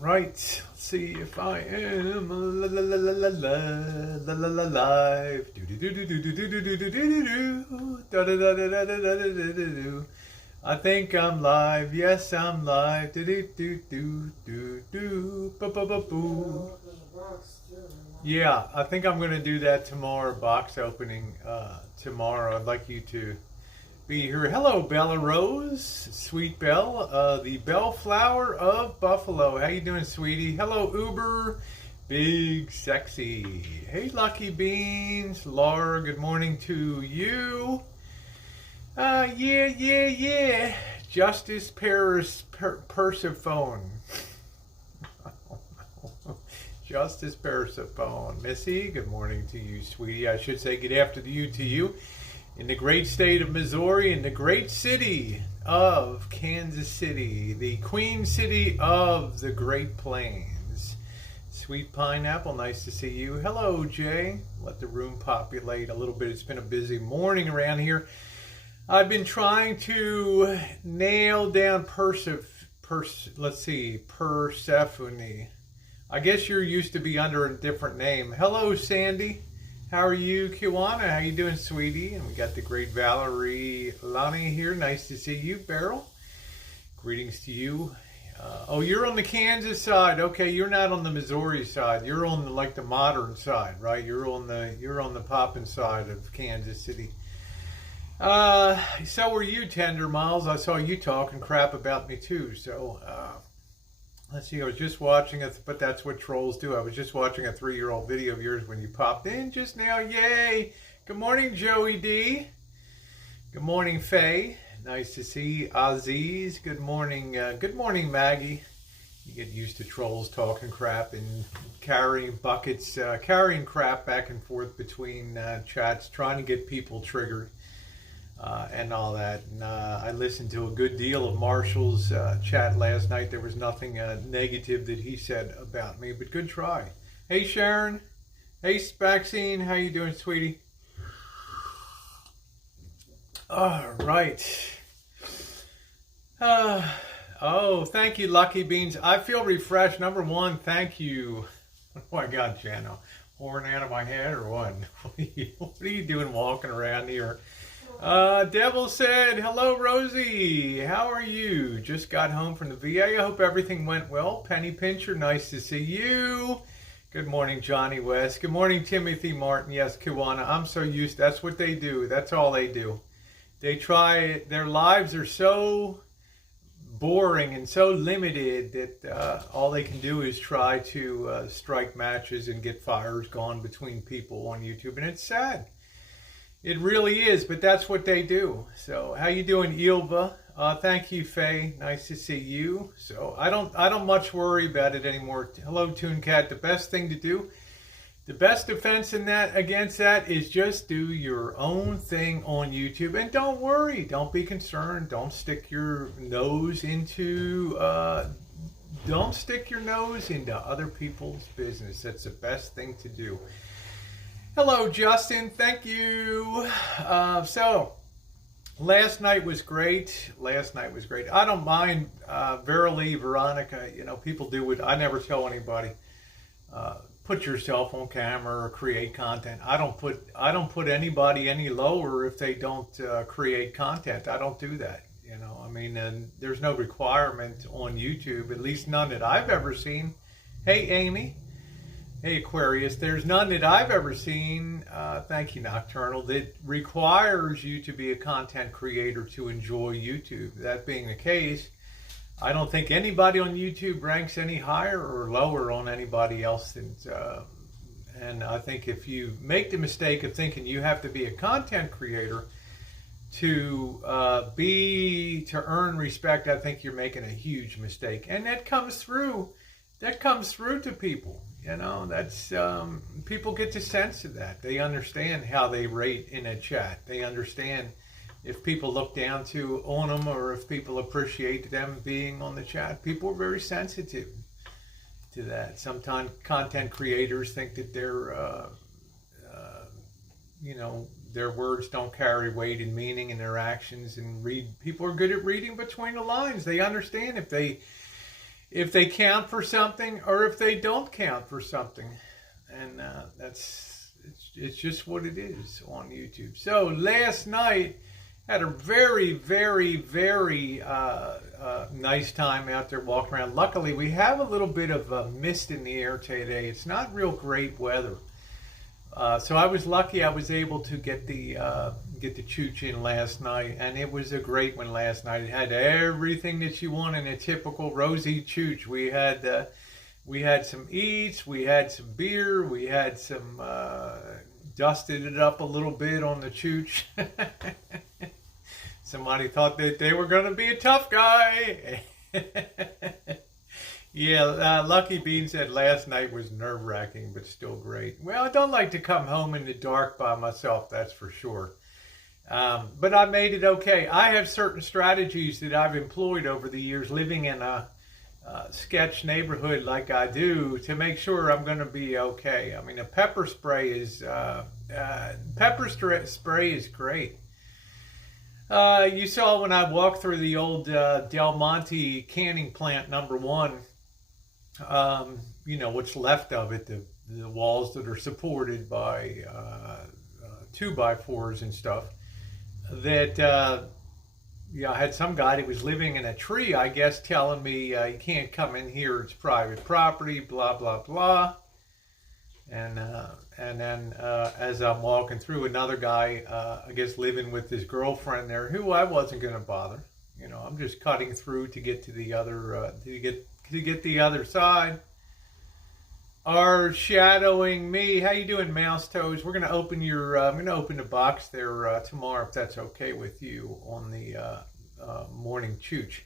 Right. Let's see if I am live. Do do do do do do do do do do do do. Da da da da da da da da da do. I think I'm live. Yes, I'm live. Do do do do do do. Ba ba ba boo. Yeah, I think I'm going to do that tomorrow. Box opening tomorrow. I'd like you to be here. Hello, Bella Rose, Sweet Belle, the bellflower of Buffalo. How you doing, sweetie? Hello, Uber, Big Sexy. Hey, Lucky Beans, Laura. Good morning to you. Yeah. Justice Persephone. Justice Persephone. Missy, good morning to you, sweetie. I should say good afternoon to you. In the great state of Missouri, in the great city of Kansas City, the Queen City of the Great Plains. Sweet Pineapple, nice to see you. Hello, Jay. Let the room populate a little bit. It's been a busy morning around here. I've been trying to nail down Persephone. I guess you're used to be under a different name. Hello, Sandy. How are you, Kiwana? How you doing, sweetie? And we got the great Valerie Lonnie here. Nice to see you, Beryl. Greetings to you. Oh, you're on the Kansas side. Okay, you're not on the Missouri side. You're on the modern side, right? You're on the poppin' side of Kansas City. So were you, Tender Miles. I saw you talking crap about me too. So let's see, I was just watching it, but that's what trolls do. I was just watching a 3-year-old video of yours when you popped in just now. Yay! Good morning, Joey D. Good morning, Faye. Nice to see Aziz. Good morning, Maggie. You get used to trolls talking crap and carrying buckets, carrying crap back and forth between chats, trying to get people triggered. And all that. And I listened to a good deal of Marshall's chat last night. There was nothing negative that he said about me, but good try. Hey, Sharon. Hey, Maxine. How you doing, sweetie? All right. Oh, thank you, Lucky Beans. I feel refreshed. Number one, thank you. Oh, my God, Jano. Horn out of my head or what? What are you doing walking around here? Devil said, hello, Rosie. How are you? Just got home from the VA. I hope everything went well. Penny Pincher, nice to see you. Good morning, Johnny West. Good morning, Timothy Martin. Yes, Kiwana. I'm so used. That's what they do. That's all they do. They try. Their lives are so boring and so limited that all they can do is try to strike matches and get fires going between people on YouTube. And it's sad. It really is, but that's what they do. So, how you doing, Ilva? Thank you, Faye. Nice to see you. So, I don't much worry about it anymore. Hello, Toon Cat. The best thing to do, the best defense against that is just do your own thing on YouTube, and don't worry. Don't be concerned. Don't stick your nose into other people's business. That's the best thing to do. Hello, Justin. Thank you. So, last night was great. I don't mind, verily, Veronica. You know, people do it. I never tell anybody, put yourself on camera or create content. I don't put anybody any lower if they don't create content. I don't do that. You know, I mean, and there's no requirement on YouTube, at least none that I've ever seen. Hey, Amy. Hey, Aquarius, there's none that I've ever seen, thank you, Nocturnal, that requires you to be a content creator to enjoy YouTube. That being the case, I don't think anybody on YouTube ranks any higher or lower on anybody else. And I think if you make the mistake of thinking you have to be a content creator to earn respect, I think you're making a huge mistake. And that comes through to people. You know, that's people get the sense of that. They understand how they rate in a chat. They understand if people look down on them or if people appreciate them being on the chat. People are very sensitive to that. Sometimes content creators think that their words don't carry weight and meaning in their actions, and people are good at reading between the lines. They understand if they count for something or if they don't count for something. And it's just what it is on YouTube. So last night, had a very, very, very nice time out there walking around. Luckily, we have a little bit of mist in the air today. It's not real great weather. So I was lucky I was able to get the chooch in last night, and it was a great one last night. It had everything that you want in a typical Rosie chooch. We had some eats, we had some beer, we had some dusted it up a little bit on the chooch. Somebody thought that they were going to be a tough guy. Yeah, Lucky Bean said last night was nerve-wracking, but still great. Well, I don't like to come home in the dark by myself, that's for sure. But I made it okay. I have certain strategies that I've employed over the years living in a sketch neighborhood like I do to make sure I'm going to be okay. I mean, a pepper spray is great. You saw when I walked through the old Del Monte canning plant #1, what's left of it, the walls that are supported by 2x4s and stuff, that I had some guy that was living in a tree, I guess, telling me you can't come in here, it's private property, blah, blah, blah. And then as I'm walking through, another guy, I guess, living with his girlfriend there, who I wasn't going to bother. I'm just cutting through to get to the other, to get the other side. Are shadowing me. How you doing, Mouse Toes? We're going to open I'm going to open the box there tomorrow, if that's okay with you, on the morning chooch.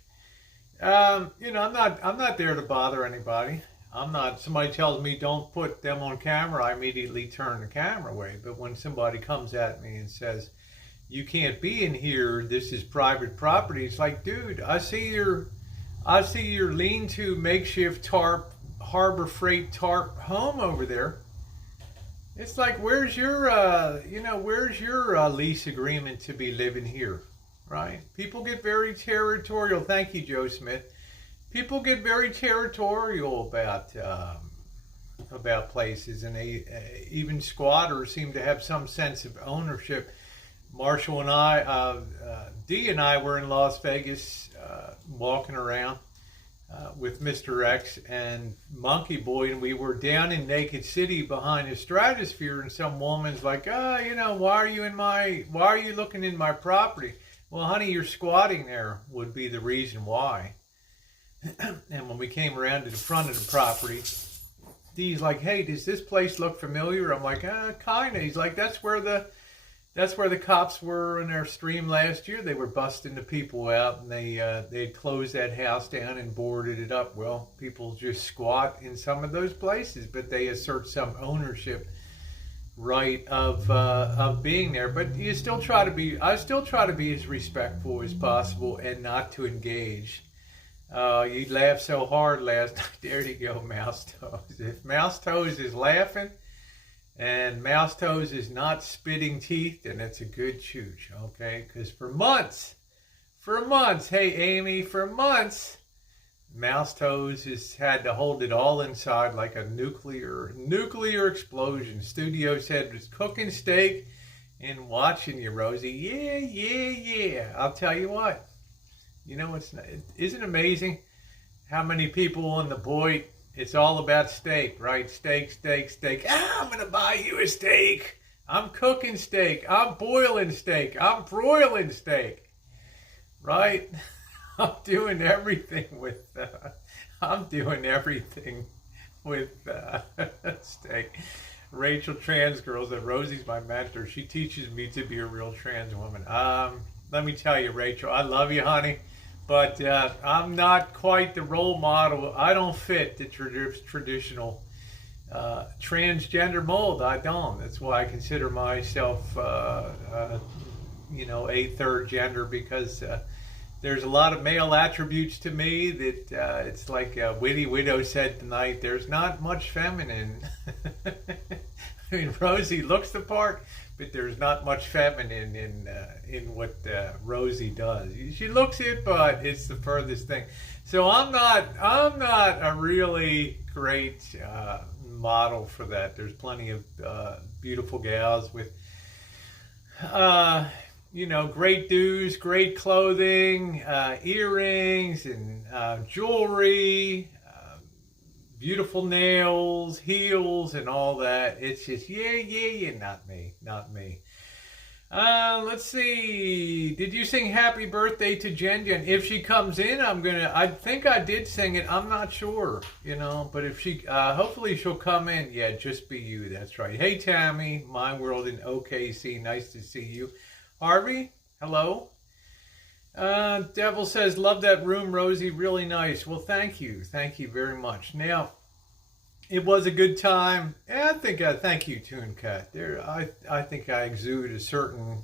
I'm not there to bother anybody. I'm not. Somebody tells me don't put them on camera, I immediately turn the camera away. But when somebody comes at me and says, "You can't be in here. This is private property," it's like, dude, I see your lean-to makeshift tarp, Harbor Freight tarp home over there. It's like, where's your lease agreement to be living here, right? People get very territorial. Thank you, Joe Smith. People get very territorial about places, and even squatters seem to have some sense of ownership. Marshall and I, Dee and I were in Las Vegas walking around with Mr. X and Monkey Boy, and we were down in Naked City behind the Stratosphere, and some woman's like, why are you looking in my property? Well, honey, you're squatting there would be the reason why. And when we came around to the front of the property, Dee's like, "Hey, does this place look familiar?" I'm like, "Kinda." He's like, That's where the cops were in their stream last year. They were busting the people out, and they closed that house down and boarded it up. Well, people just squat in some of those places, but they assert some ownership right of being there. But I still try to be as respectful as possible and not to engage. You laughed so hard last night. There you go, Mouse Toes. If Mouse Toes is laughing and Mouse Toes is not spitting teeth, then it's a good chooch, okay? Because for months, hey Amy, for months, Mouse Toes has had to hold it all inside like a nuclear explosion. Studio said was cooking steak and watching you, Rosie. Yeah. I'll tell you what. Isn't it amazing how many people on the Boyd, it's all about steak, right? Steak. I'm going to buy you a steak. I'm cooking steak. I'm boiling steak. I'm broiling steak, right? I'm doing everything with steak. Rachel Trans Girl said, "Rosie's my mentor. She teaches me to be a real trans woman." Let me tell you, Rachel, I love you, honey. But I'm not quite the role model. I don't fit the traditional transgender mold. I don't. That's why I consider myself, a third gender, because there's a lot of male attributes to me that it's like Witty Widow said tonight, there's not much feminine. mean, Rosie looks the part, but there's not much feminine in what Rosie does. She looks it, but it's the furthest thing. So I'm not a really great model for that. There's plenty of beautiful gals with great dues, great clothing, earrings, and jewelry, beautiful nails, heels, and all that. It's just, yeah, not me. Let's see. Did you sing happy birthday to Jen Jen? If she comes in, I think I did sing it. I'm not sure, but if she, hopefully she'll come in. Yeah, just be you. That's right. Hey, Tammy, My World in OKC. Nice to see you. Harvey, hello. Devil says, love that room, Rosie. Really nice. Well, thank you. Thank you very much. Now, it was a good time. I think, thank you, Toon Cat. I think I exude a certain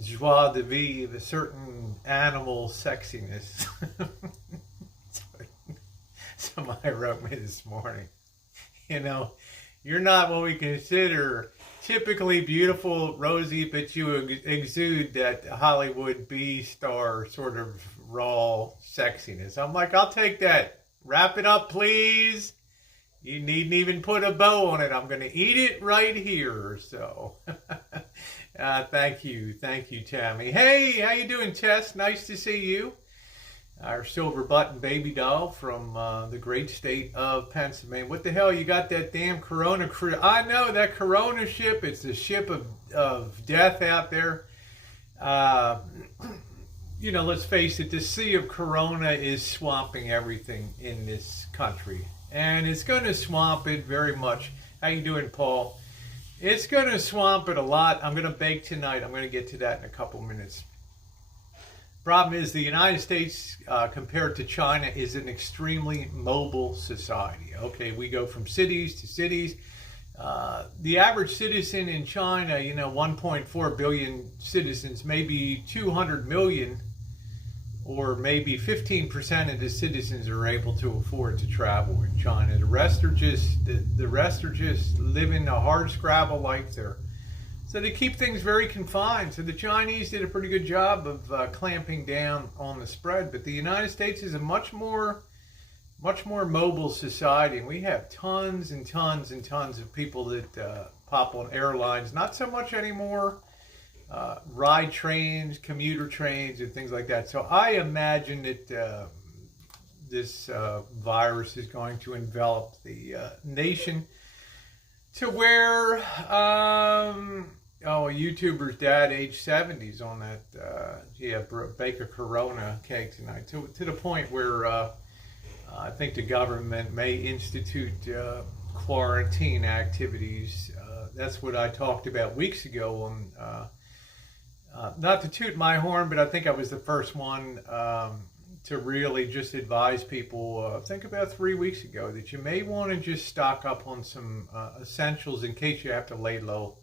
joie de vivre, a certain animal sexiness. Somebody wrote me this morning, you're not what we consider typically beautiful, Rosie, but you exude that Hollywood B-star sort of raw sexiness. I'm like, I'll take that. Wrap it up, please. You needn't even put a bow on it. I'm going to eat it right here. So, thank you, Tammy. Hey, how you doing, Tess? Nice to see you. Our silver button baby doll from the great state of Pennsylvania. What the hell? You got that damn Corona cruise? I know, that Corona ship. It's the ship of death out there. Let's face it, the sea of Corona is swamping everything in this country. And it's going to swamp it very much. How you doing, Paul? It's going to swamp it a lot. I'm going to bake tonight. I'm going to get to that in a couple minutes. Problem is, the United States, compared to China, is an extremely mobile society. Okay, we go from cities to cities. The average citizen in China, 1.4 billion citizens, maybe 200 million, or maybe 15% of the citizens are able to afford to travel in China. The rest are just living a hard scrabble life there. So they keep things very confined. So the Chinese did a pretty good job of clamping down on the spread. But the United States is a much more mobile society. And we have tons and tons and tons of people that pop on airlines. Not so much anymore. Ride trains, commuter trains, and things like that. So I imagine that this virus is going to envelop the nation to where... a YouTuber's dad, age 70, is on that, bake a Corona cake tonight, to the point where I think the government may institute quarantine activities. That's what I talked about weeks ago on, not to toot my horn, but I think I was the first one to really just advise people, I think about 3 weeks ago, that you may want to just stock up on some essentials in case you have to lay low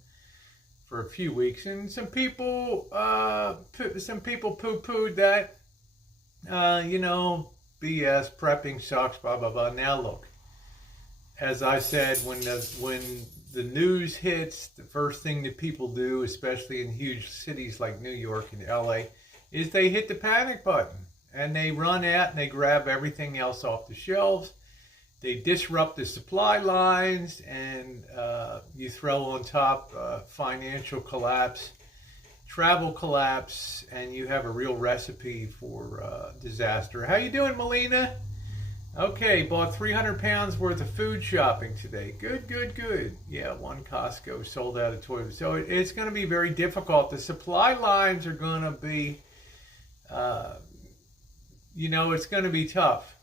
for a few weeks. And some people poo-pooed that, BS, prepping sucks, blah, blah, blah. Now look, as I said, when the news hits, the first thing that people do, especially in huge cities like New York and LA, is they hit the panic button. And they run out and they grab everything else off the shelves. They disrupt the supply lines, and you throw on top financial collapse, travel collapse, and you have a real recipe for disaster. How you doing, Melina? Okay, bought 300 pounds worth of food shopping today. Good. Yeah, one Costco sold out of toilet. So it's going to be very difficult. The supply lines are going to be, it's going to be tough.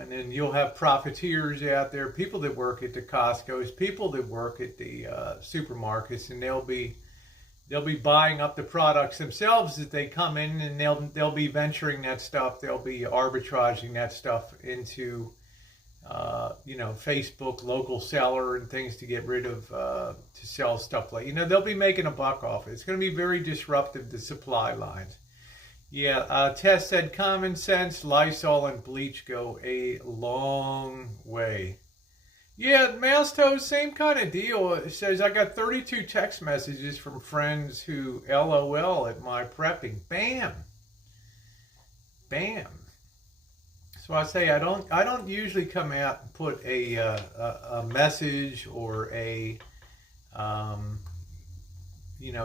And then you'll have profiteers out there, people that work at the Costco's, people that work at the supermarkets, and they'll be buying up the products themselves as they come in, and they'll be venturing that stuff. They'll be arbitraging that stuff into, Facebook, local seller, and things to get rid of, to sell stuff like, they'll be making a buck off it. It's going to be very disruptive to supply lines. Yeah, Tess said common sense, Lysol, and bleach go a long way. Yeah, Mouse Toes, same kind of deal. It says, I got 32 text messages from friends who LOL at my prepping. Bam. Bam. So I say I don't usually come out and put a message or a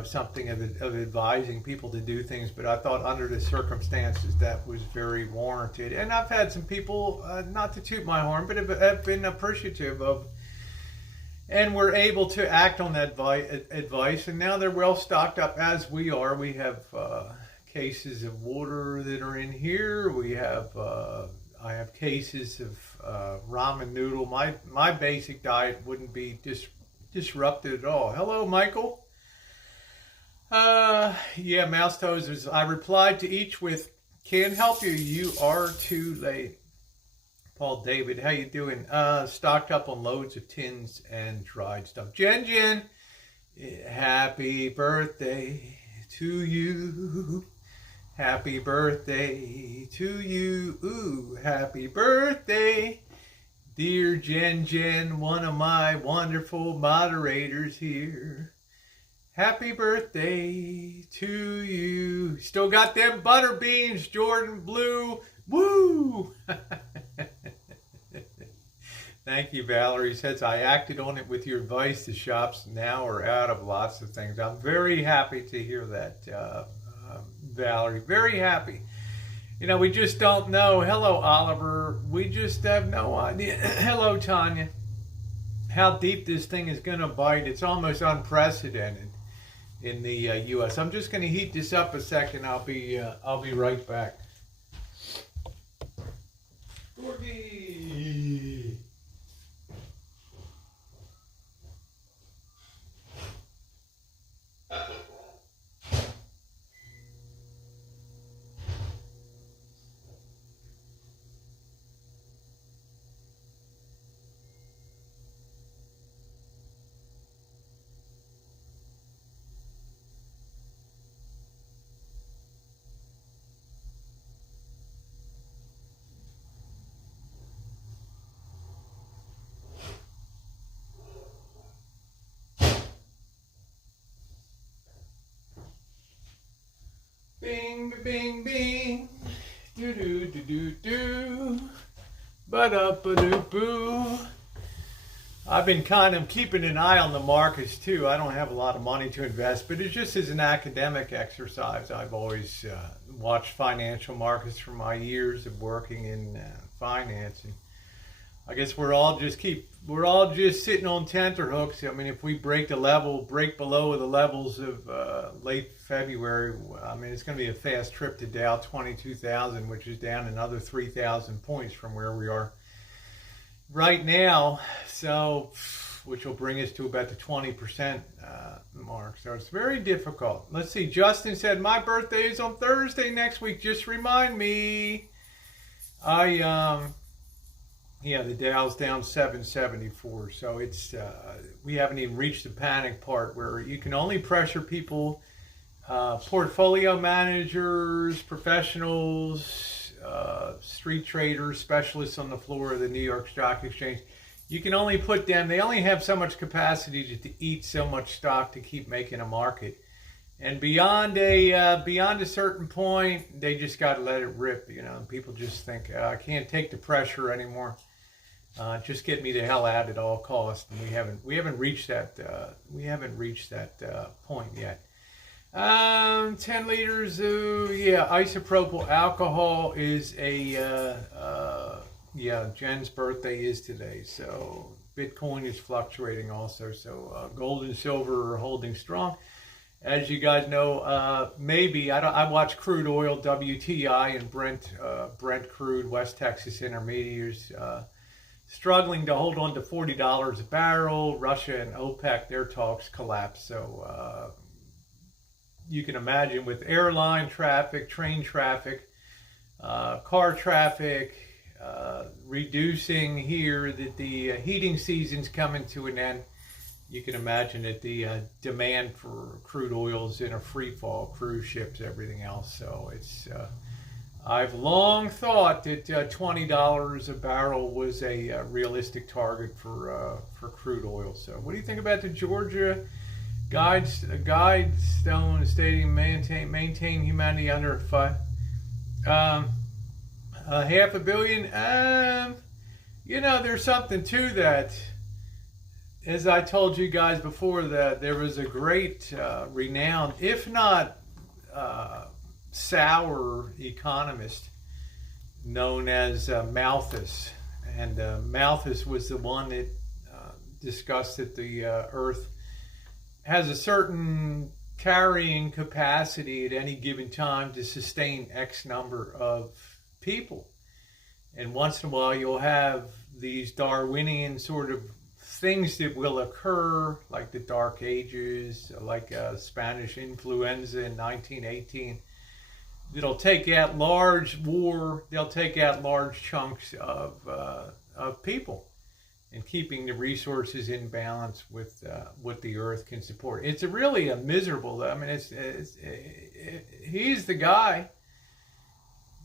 something of advising people to do things, but I thought under the circumstances that was very warranted. And I've had some people, not to toot my horn, but have been appreciative of, and were able to act on that advice, and now they're well stocked up as we are. We have cases of water that are in here. We have I have cases of ramen noodle. My basic diet wouldn't be disrupted at all. Hello, Michael. Yeah, Mouse Toes. I replied to each with, "Can't help you. You are too late." Paul David, how you doing? Stocked up on loads of tins and dried stuff. Jen, happy birthday to you. Happy birthday to you. Ooh, happy birthday, dear Jen, one of my wonderful moderators here. Happy birthday to you. Still got them butter beans, Jordan Blue. Woo! Thank you, Valerie. Says, I acted on it with your advice. The shops now are out of lots of things. I'm very happy to hear that, Valerie. Very happy. You know, we just don't know. Hello, Oliver. We just have no idea. Hello, Tanya. How deep this thing is going to bite. It's almost unprecedented in the U.S. I'm just going to heat this up a second. I'll be right back. Gorgie. Bing, bing, bing. Do, do, do, do, do. Ba-da-ba-doo-boo. I've been kind of keeping an eye on the markets too. I don't have a lot of money to invest, but it's just as an academic exercise. I've always watched financial markets for my years of working in finance. And I guess we're all just sitting on tenterhooks. I mean, if we break below the levels of late February, I mean, it's going to be a fast trip to Dow 22,000, which is down another 3,000 points from where we are right now. So, which will bring us to about the 20% mark. So it's very difficult. Let's see. Justin said, my birthday is on Thursday next week. Just remind me. Yeah, the Dow's down 774, so it's we haven't even reached the panic part where you can only pressure people, portfolio managers, professionals, street traders, specialists on the floor of the New York Stock Exchange. You can only put them, they only have so much capacity to eat so much stock to keep making a market. And beyond a certain point, they just got to let it rip. You know, people just think, I can't take the pressure anymore. Just get me the hell out at all costs. And we haven't reached that point yet. 10 liters. Yeah, isopropyl alcohol is yeah. Jen's birthday is today, so Bitcoin is fluctuating also. So gold and silver are holding strong. As you guys know, maybe I watch crude oil, WTI, and Brent crude, West Texas Intermediaries, struggling to hold on to $40 a barrel. Russia and OPEC, their talks collapsed. So you can imagine with airline traffic, train traffic, car traffic reducing here, that the heating season's coming to an end. You can imagine that the demand for crude oil is in a free fall, cruise ships, everything else. So it's I've long thought that $20 a barrel was a realistic target for crude oil. So, what do you think about the Georgia Guidestone stating maintain humanity under $500 million? There's something to that. As I told you guys before, that there was a great, renowned, if not sour economist known as Malthus. And Malthus was the one that discussed that the Earth has a certain carrying capacity at any given time to sustain X number of people. And once in a while you'll have these Darwinian sort of things that will occur, like the Dark Ages, like Spanish influenza in 1918. It'll take out large they'll take out large chunks of people, and keeping the resources in balance with what the Earth can support. It's really a miserable, he's the guy,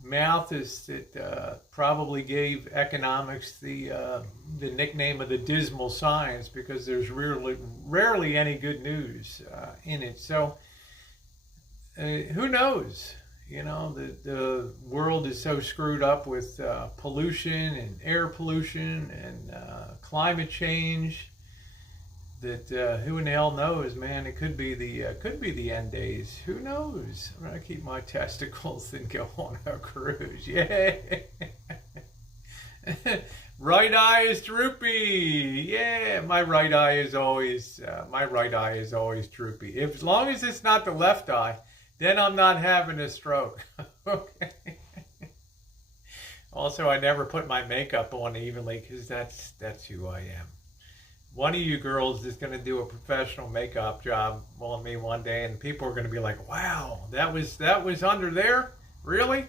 Malthus, that probably gave economics the nickname of the dismal science, because there's rarely any good news in it. So who knows? The world is so screwed up with pollution and air pollution and climate change that who in the hell knows, man? It could be the end days. Who knows? I'm gonna keep my testicles and go on a cruise. Yay! Right eye is droopy. Yeah, my right eye is always droopy. As long as it's not the left eye, then I'm not having a stroke. Okay. Also, I never put my makeup on evenly, because that's who I am. One of you girls is going to do a professional makeup job on me one day, and people are going to be like, "Wow, that was under there? Really?"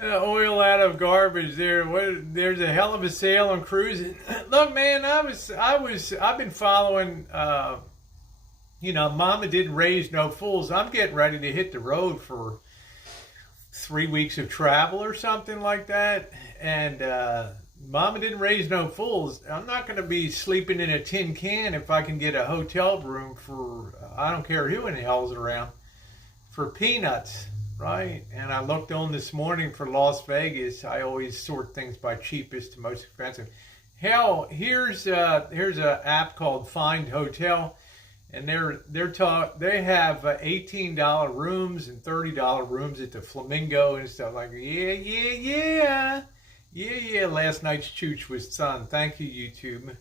Oil out of garbage. There's a hell of a sale on cruising. Look, man, I've been following. Mama didn't raise no fools. I'm getting ready to hit the road for 3 weeks of travel or something like that. And Mama didn't raise no fools. I'm not going to be sleeping in a tin can if I can get a hotel room for, I don't care who in the hell's around, for peanuts, right? And I looked on this morning for Las Vegas. I always sort things by cheapest to most expensive. Hell, here's an app called Find Hotel. And they have $18 rooms and $30 rooms at the Flamingo and stuff like that. Yeah. Last night's chooch was fun. Thank you, YouTube.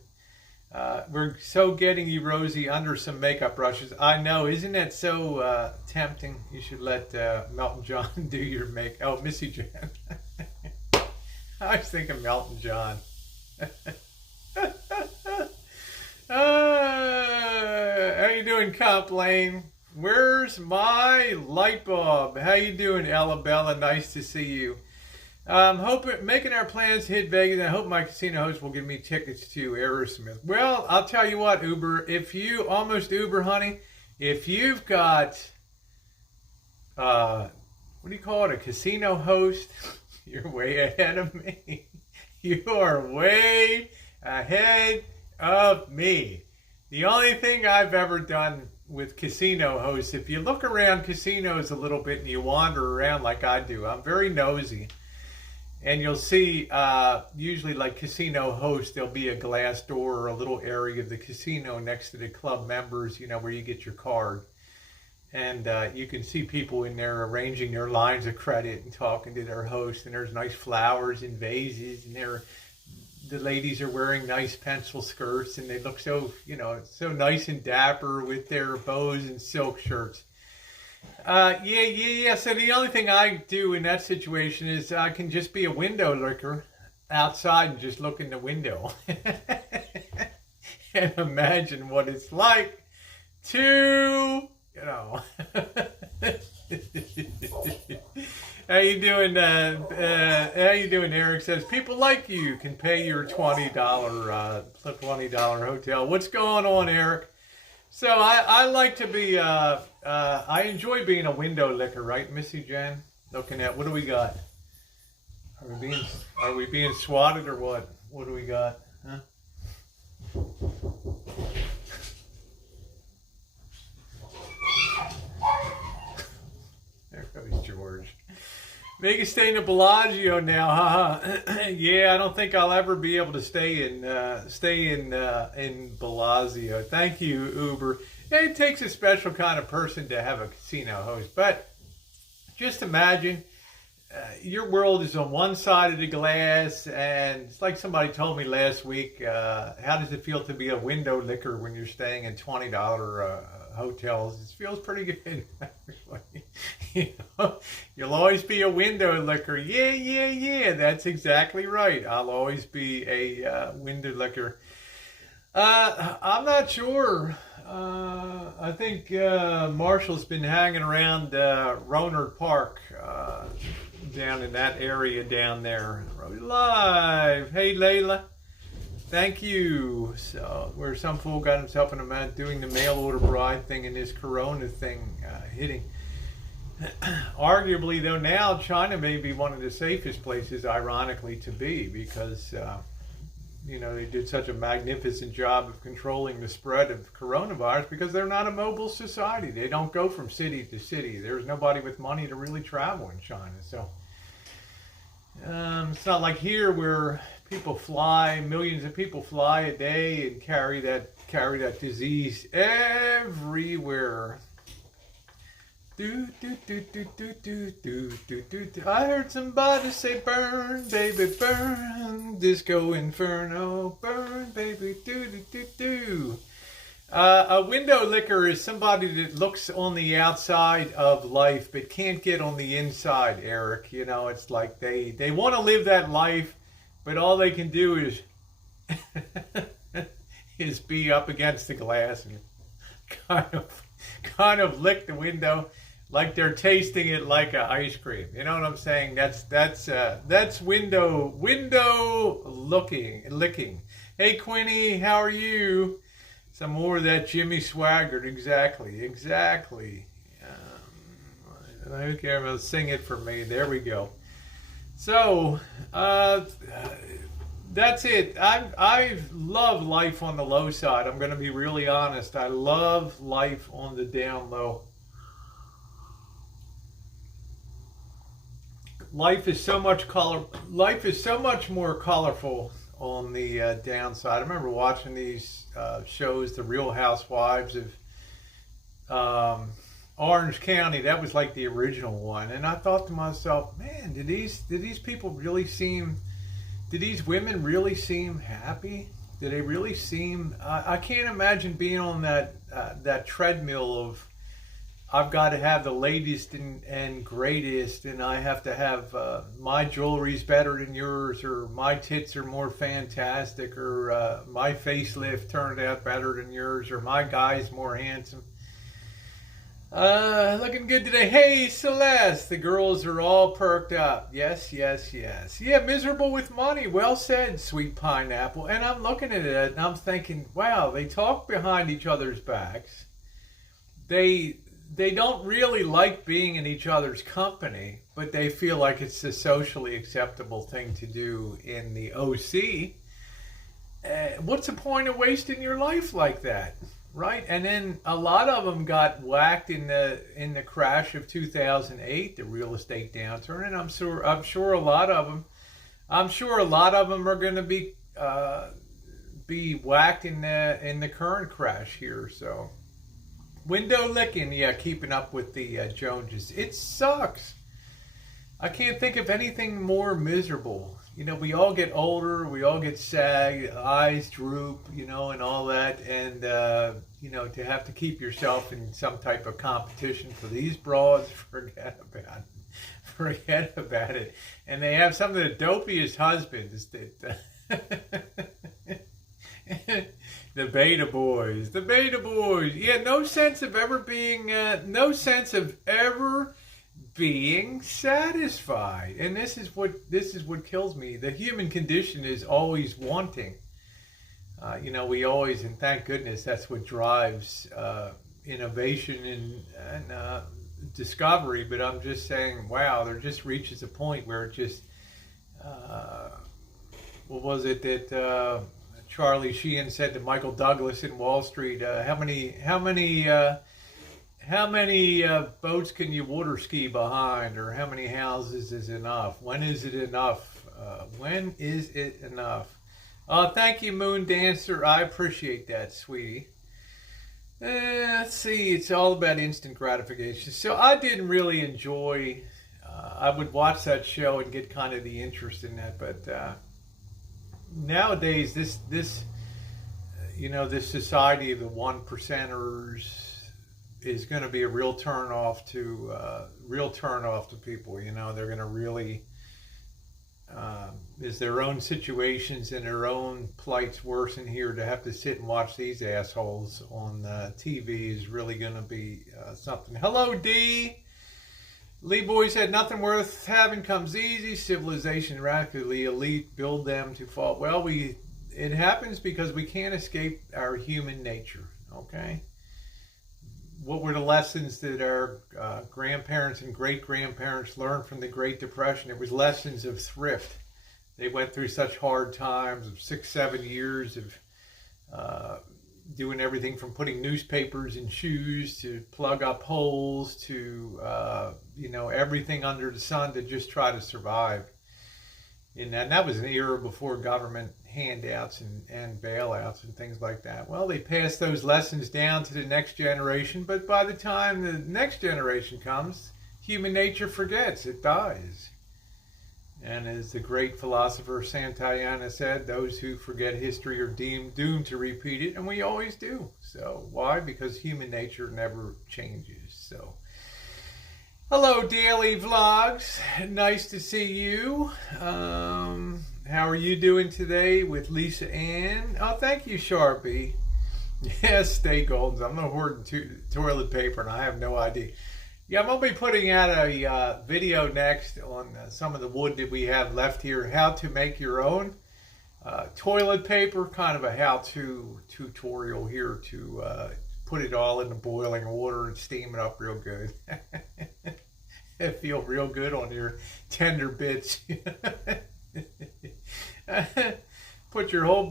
We're so getting you, Rosie, under some makeup brushes. I know, isn't that so tempting? You should let Melton John do your makeup. Oh, Missy Jan. I was thinking Melton John. How you doing, Comp Lane? Where's my light bulb? How you doing, Ella Bella? Nice to see you. Making our plans to hit Vegas, and I hope my casino host will give me tickets to Aerosmith. Well, I'll tell you what, Uber, honey, if you've got, what do you call it, a casino host, you're way ahead of me. You are way ahead of me. The only thing I've ever done with casino hosts, if you look around casinos a little bit and you wander around like I do, I'm very nosy, and you'll see usually like casino hosts, there'll be a glass door or a little area of the casino next to the club members, where you get your card, and you can see people in there arranging their lines of credit and talking to their host, and there's nice flowers and vases, and the ladies are wearing nice pencil skirts, and they look so, so nice and dapper with their bows and silk shirts. Yeah. So the only thing I do in that situation is I can just be a window looker outside and just look in the window and imagine what it's like to, How you doing? How you doing? Eric says people like you can pay your $20 hotel. What's going on, Eric? So I like to be, I enjoy being a window licker, right, Missy Jen? Looking at, what do we got? Are we being swatted or what? What do we got? Huh? There goes George. Vegas staying in Bellagio now, haha. Yeah, I don't think I'll ever be able to stay in Bellagio. Thank you, Uber. It takes a special kind of person to have a casino host, but just imagine your world is on one side of the glass, and it's like somebody told me last week. How does it feel to be a window licker when you're staying in $20 hotels? It feels pretty good. You know, you'll always be a window licker. Yeah. That's exactly right. I'll always be a window licker. I'm not sure. I think Marshall's been hanging around Rohnert Park down in that area down there. Live. Hey, Layla. Thank you. So, where some fool got himself in a mess doing the mail order bride thing and this Corona thing hitting. Arguably, though, now China may be one of the safest places, ironically, to be because, you know, they did such a magnificent job of controlling the spread of coronavirus because they're not a mobile society. They don't go from city to city. There's nobody with money to really travel in China. So it's not like here where people fly, millions of people fly a day and carry that disease everywhere. I heard somebody say, burn, baby, burn, disco inferno, burn, baby, a window licker is somebody that looks on the outside of life but can't get on the inside, Eric. You know, it's like they want to live that life, but all they can do is is be up against the glass and kind of lick the window like they're tasting it like a ice cream. You know what I'm saying? That's window licking. Hey Quinny, how are you? Some more of that Jimmy Swaggart. Exactly. I don't care about sing it for me. There we go. So that's it. I love life on the low side. I'm going to be really honest. I love life on the down low. Life is so much more colorful on the downside. I remember watching these shows, The Real Housewives of Orange County. That was like the original one, and I thought to myself, man, did these women really seem happy? Did they really seem? I can't imagine being on that treadmill of I've got to have the latest and greatest, and I have to have my jewelry's better than yours, or my tits are more fantastic, or my facelift turned out better than yours, or my guy's more handsome. Looking good today. Hey, Celeste, the girls are all perked up. Yes. Yeah, miserable with money. Well said, sweet pineapple. And I'm looking at it, and I'm thinking, wow, they talk behind each other's backs. They don't really like being in each other's company, but they feel like it's a socially acceptable thing to do in the OC. What's the point of wasting your life like that, right? And then a lot of them got whacked in the crash of 2008, the real estate downturn, and I'm sure a lot of them are going to be whacked in the current crash here. So. Window licking, yeah, keeping up with the Joneses. It sucks. I can't think of anything more miserable. You know, we all get older, we all get sag, eyes droop, you know, and all that. And, you know, to have to keep yourself in some type of competition for these broads, forget about it. And they have some of the dopiest husbands that... The beta boys. Yeah, no sense of ever being satisfied. And this is what kills me. The human condition is always wanting. We always, and thank goodness, that's what drives innovation and discovery. But I'm just saying, wow, there just reaches a point where it just, what was it that Charlie Sheehan said to Michael Douglas in Wall Street? How many boats can you water ski behind, or how many houses is enough? When is it enough? When is it enough? Thank you, Moon Dancer. I appreciate that, sweetie. Let's see. It's all about instant gratification. So I didn't really enjoy. I would watch that show and get kind of the interest in that, but nowadays, this society of the 1%ers is going to be a real turn off to people. They're going to really. Is their own situations and their own plights worse in here, to have to sit and watch these assholes on TV is really going to be something. Hello, D. Lee Boy said, nothing worth having comes easy. Civilization radically elite, build them to fall. Well, it happens because we can't escape our human nature, okay? What were the lessons that our grandparents and great-grandparents learned from the Great Depression? It was lessons of thrift. They went through such hard times of 6-7 years of doing everything from putting newspapers in shoes to plug up holes to, everything under the sun to just try to survive. And that was an era before government handouts and bailouts and things like that. Well, they passed those lessons down to the next generation, but by the time the next generation comes, human nature forgets, it dies. And as the great philosopher Santayana said, those who forget history are doomed to repeat it, and we always do. So why? Because human nature never changes. So hello, Daily Vlogs. Nice to see you. How are you doing today with Lisa Ann? Oh, thank you, Sharpie. Yes, stay golden. I'm not hoarding toilet paper, and I have no idea. Yeah, I'm going to be putting out a video next on some of the wood that we have left here, how to make your own toilet paper, kind of a how-to tutorial here to put it all in the boiling water and steam it up real good. It feels real good on your tender bits. Put your whole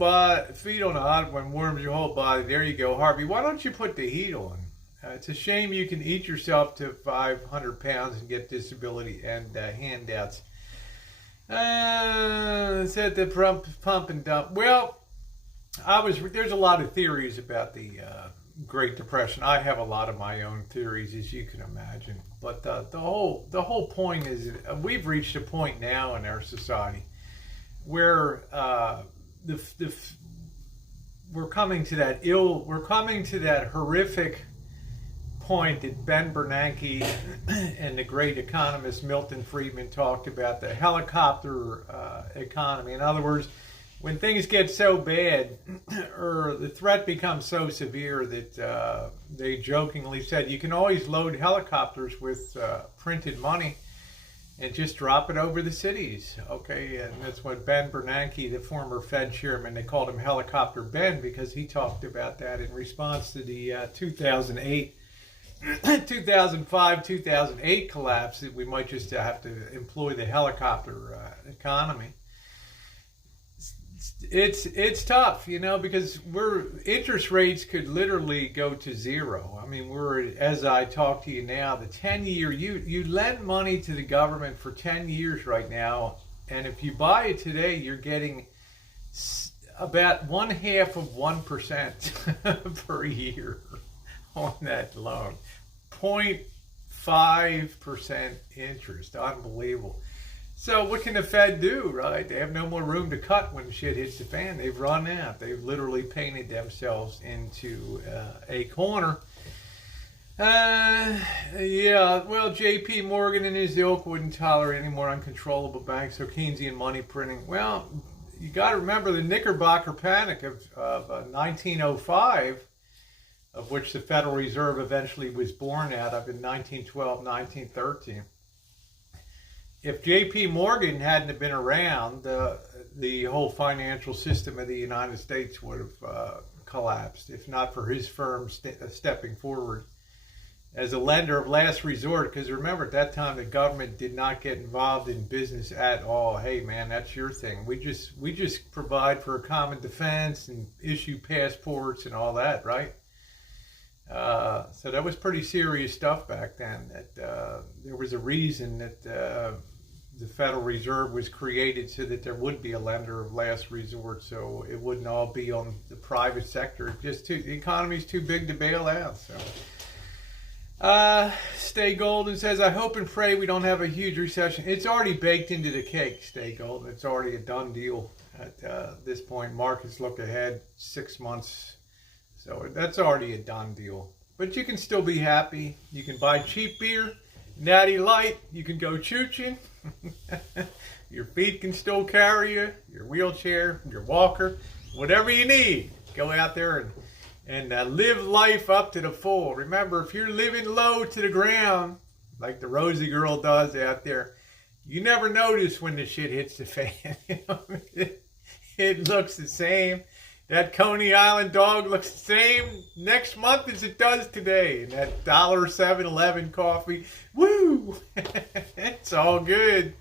feet on a hot one, warms your whole body. There you go, Harvey. Why don't you put the heat on? It's a shame you can eat yourself to 500 pounds and get disability and handouts. It's at the pump and dump. Well, there's a lot of theories about the Great Depression. I have a lot of my own theories, as you can imagine. But the whole point is we've reached a point now in our society where we're coming to that horrific point that Ben Bernanke and the great economist Milton Friedman talked about, the helicopter economy. In other words, when things get so bad or the threat becomes so severe that they jokingly said you can always load helicopters with printed money and just drop it over the cities, okay? And that's what Ben Bernanke, the former Fed chairman, they called him Helicopter Ben because he talked about that in response to the 2005-2008 collapse, that we might just have to employ the helicopter economy. It's tough, because interest rates could literally go to zero. I mean, as I talk to you now, the 10-year, you lend money to the government for 10 years right now, and if you buy it today, you're getting about 0.5% per year on that loan. 0.5% interest. Unbelievable. So what can the Fed do, right? They have no more room to cut when shit hits the fan. They've run out. They've literally painted themselves into a corner. Yeah, well, J.P. Morgan and his ilk wouldn't tolerate any more uncontrollable banks or Keynesian money printing. Well, you got to remember the Knickerbocker Panic of 1905, of which the Federal Reserve eventually was born out of in 1912, 1913. If J.P. Morgan hadn't been around, the whole financial system of the United States would have collapsed if not for his firm stepping forward as a lender of last resort. Because remember, at that time, the government did not get involved in business at all. Hey, man, that's your thing. We just provide for a common defense and issue passports and all that, right? So that was pretty serious stuff back then. That there was a reason that the Federal Reserve was created so that there would be a lender of last resort, so it wouldn't all be on the private sector. The economy's too big to bail out. So. Stay Golden says, I hope and pray we don't have a huge recession. It's already baked into the cake, Stay Golden. It's already a done deal at this point. Markets look ahead 6 months. So that's already a done deal. But you can still be happy. You can buy cheap beer, Natty Light. You can go chooching. Your feet can still carry you. Your wheelchair, your walker, whatever you need. Go out there and live life up to the full. Remember, if you're living low to the ground, like the Rosie girl does out there, you never notice when the shit hits the fan. It looks the same. That Coney Island dog looks the same next month as it does today. And that $7-Eleven coffee, woo! It's all good.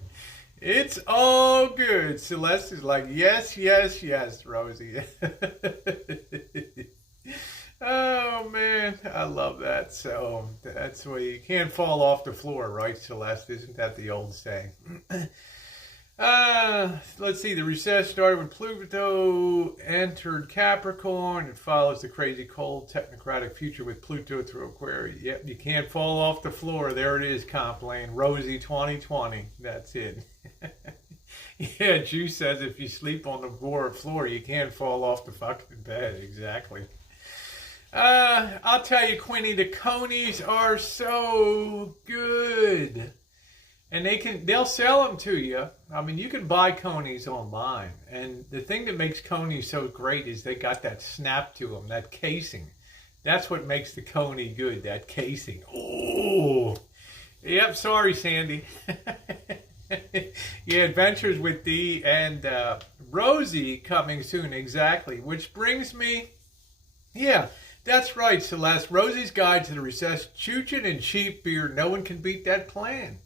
It's all good. Celeste is like, yes, yes, yes, Rosie. Oh man, I love that. So that's why you can't fall off the floor, right, Celeste? Isn't that the old saying? Let's see. The recession started when Pluto entered Capricorn. It follows the crazy cold technocratic future with Pluto through Aquarius. Yep, you can't fall off the floor. There it is, Comp Lane. Rosie 2020. That's it. Yeah, Juice says if you sleep on the floor, you can't fall off the fucking bed. Exactly. I'll tell you, Quinny, the conies are so good. And they'll sell them to you. I mean, you can buy conies online. And the thing that makes conies so great is they got that snap to them, that casing. That's what makes the coney good, that casing. Oh, yep, sorry, Sandy. Yeah, Adventures with Dee and Rosie coming soon, exactly. Which brings me, yeah, that's right, Celeste. Rosie's Guide to the Recession, Chooching and Cheap Beer. No one can beat that plan.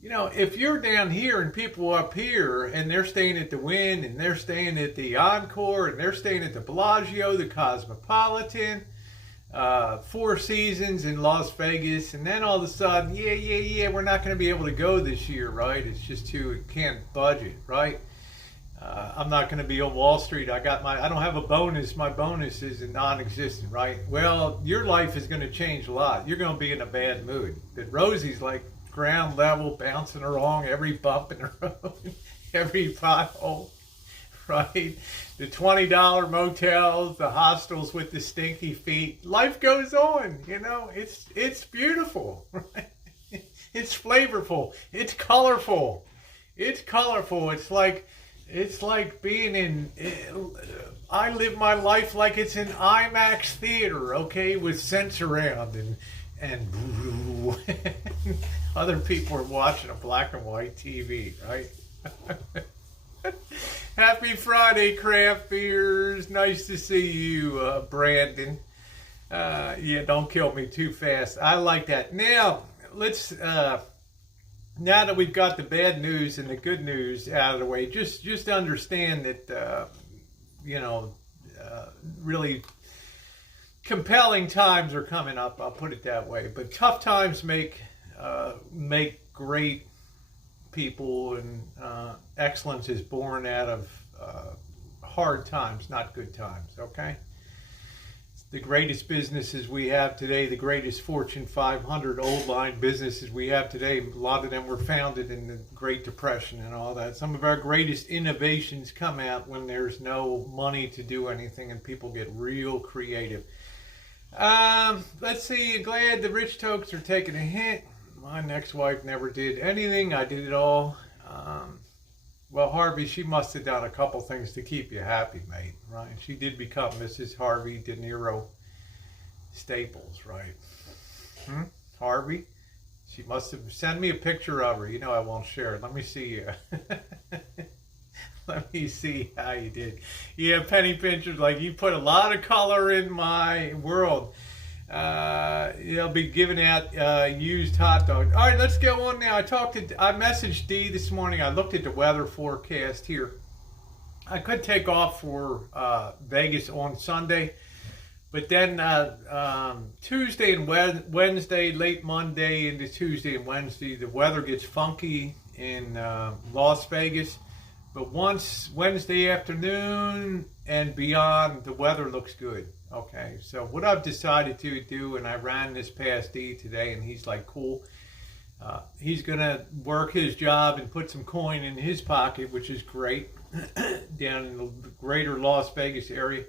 You know, if you're down here and people up here and they're staying at the Wynn and they're staying at the Encore and they're staying at the Bellagio, the Cosmopolitan, Four Seasons in Las Vegas, and then all of a sudden, we're not going to be able to go this year, right? It's just too, can't budget, right? I'm not going to be on Wall Street. I don't have a bonus. My bonus is non-existent, right? Well, your life is going to change a lot. You're going to be in a bad mood. But Rosie's like ground level, bouncing along every bump in the road, every pothole, right? The $20 motels, the hostels with the stinky feet. Life goes on, you know. It's beautiful, right? It's flavorful. It's colorful. It's colorful. It's like being in. I live my life like it's an IMAX theater, okay, with Sensurround and other people are watching a black and white TV, right? Happy Friday, craft beers. Nice to see you, Brandon. Yeah, don't kill me too fast. I like that. Now, let's, now that we've got the bad news and the good news out of the way, just understand that, really compelling times are coming up. I'll put it that way. But tough times make great people, and excellence is born out of hard times, not good times. Okay. The greatest businesses we have today, the greatest Fortune 500 old line businesses we have today, a lot of them were founded in the Great Depression and all that. Some of our greatest innovations come out when there's no money to do anything and people get real creative. Let's see. Glad the rich tokes are taking a hint. My next wife never did anything. I did it all. Well, Harvey, she must have done a couple things to keep you happy, mate, right? She did become Mrs. Harvey De Niro Staples, right? Harvey? She must have sent me a picture of her. You know I won't share it. Let me see. Let me see how you did. Yeah, Penny Pinchers, like you put a lot of color in my world. They'll be giving out used hot dogs. All right, let's go on now. I messaged Dee this morning. I looked at the weather forecast here. I could take off for Vegas on Sunday, but then Tuesday and Wednesday, late Monday into Tuesday and Wednesday, the weather gets funky in Las Vegas. But once Wednesday afternoon and beyond, the weather looks good. Okay, so what I've decided to do, and I ran this past D today, and he's like, cool. He's going to work his job and put some coin in his pocket, which is great, down in the greater Las Vegas area.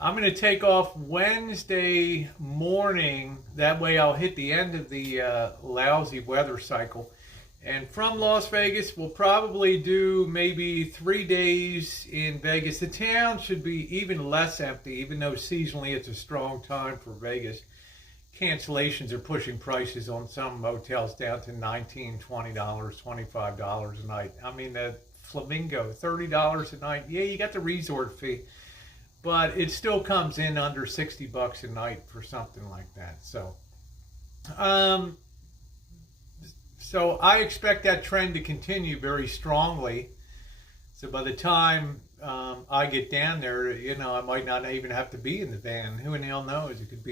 I'm going to take off Wednesday morning. That way I'll hit the end of the lousy weather cycle. And from Las Vegas, we'll probably do maybe 3 days in Vegas. The town should be even less empty, even though seasonally it's a strong time for Vegas. Cancellations are pushing prices on some motels down to $19, $20, $25 a night. I mean, the Flamingo, $30 a night. Yeah, you got the resort fee, but it still comes in under $60 a night for something like that. So I expect that trend to continue very strongly. So by the time I get down there, I might not even have to be in the van. Who in hell knows? It could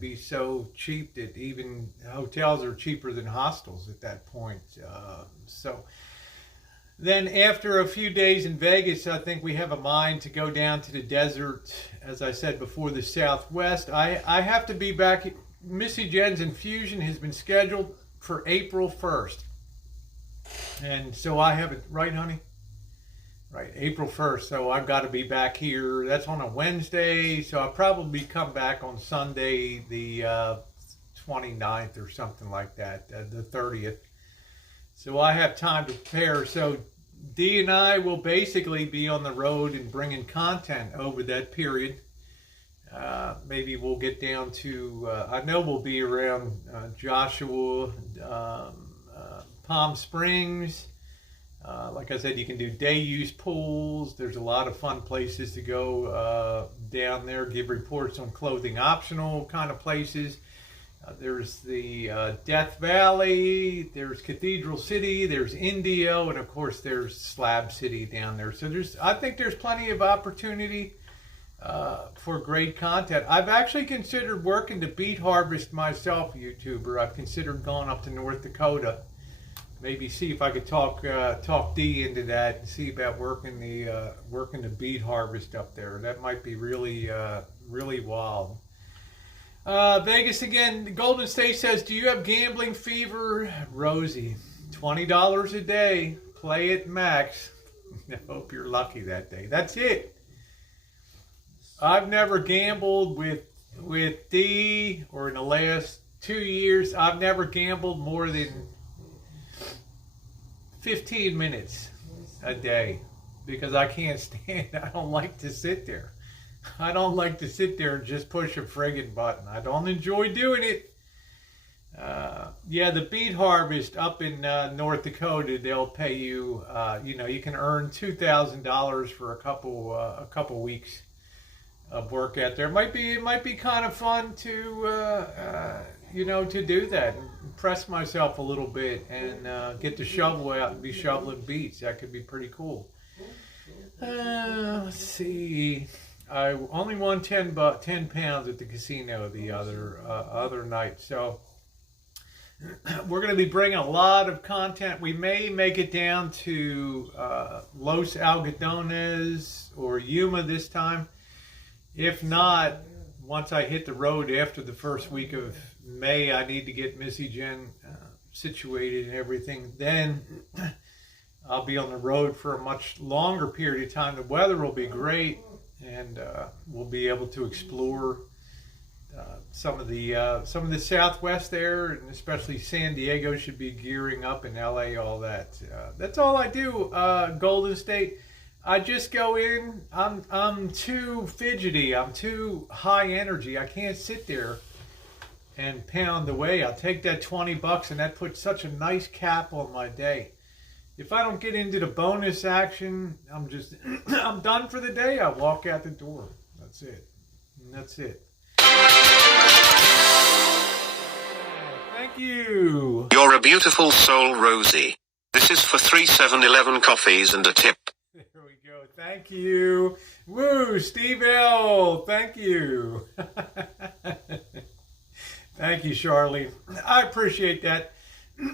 be so cheap that even hotels are cheaper than hostels at that point. So then after a few days in Vegas, I think we have a mind to go down to the desert, as I said before, the Southwest. I have to be back. Missy Jen's infusion has been scheduled for April 1st. And so I have it, right, honey? Right, April 1st. So I've got to be back here. That's on a Wednesday. So I'll probably come back on Sunday, the 29th or something like that, the 30th. So I have time to prepare. So Dee and I will basically be on the road and bringing content over that period. Maybe we'll get down to, I know we'll be around Joshua, Palm Springs. Like I said, you can do day use pools. There's a lot of fun places to go down there, give reports on clothing optional kind of places. There's the Death Valley, there's Cathedral City, there's Indio, and of course there's Slab City down there. So I think there's plenty of opportunity for great content. I've actually considered working to beet harvest myself, YouTuber. I've considered going up to North Dakota. Maybe see if I could talk Dee into that and see about working the beet harvest up there. That might be really wild. Vegas again. Golden State says, do you have gambling fever? Rosie, $20 a day. Play it max. I hope you're lucky that day. That's it. I've never gambled with Dee, or in the last 2 years, I've never gambled more than 15 minutes a day because I can't stand, I don't like to sit there. I don't like to sit there and just push a friggin' button. I don't enjoy doing it. Yeah, the beet harvest up in North Dakota, they'll pay you, you can earn $2,000 for a couple weeks of work out there. It might be kind of fun to, to do that and impress myself a little bit and get the shovel out and be shoveling beets. That could be pretty cool. Let's see. I only won 10 pounds at the casino the other night. So we're going to be bringing a lot of content. We may make it down to Los Algodones or Yuma this time. If not, once I hit the road after the first week of May, I need to get Missy Jen situated and everything. Then I'll be on the road for a much longer period of time. The weather will be great, and we'll be able to explore some of the Southwest there, and especially San Diego should be gearing up, in LA, all that. That's all I do. Golden State. I just go in. I'm too fidgety. I'm too high energy. I can't sit there and pound away. I'll take that $20 and that puts such a nice cap on my day. if I don't get into the bonus action, I'm just, I'm done for the day. I walk out the door. That's it. And that's it. Thank you. You're a beautiful soul, Rosie. This is for 3 7-Eleven coffees and a tip. There we go. Thank you. Woo, Steve L. Thank you. Thank you, Charlie. I appreciate that.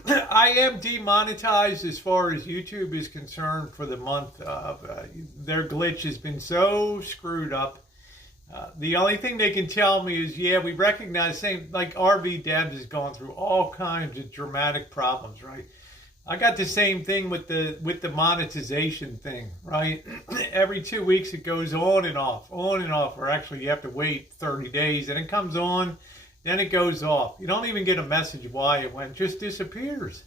I am demonetized as far as YouTube is concerned for the month of their glitch has been so screwed up. The only thing they can tell me is, yeah, we recognize, same like RV Debs has gone through all kinds of dramatic problems, right? I got the same thing with the monetization thing, right? Every 2 weeks it goes on and off, or actually you have to wait 30 days and it comes on, then it goes off. You don't even get a message why it went, just disappears.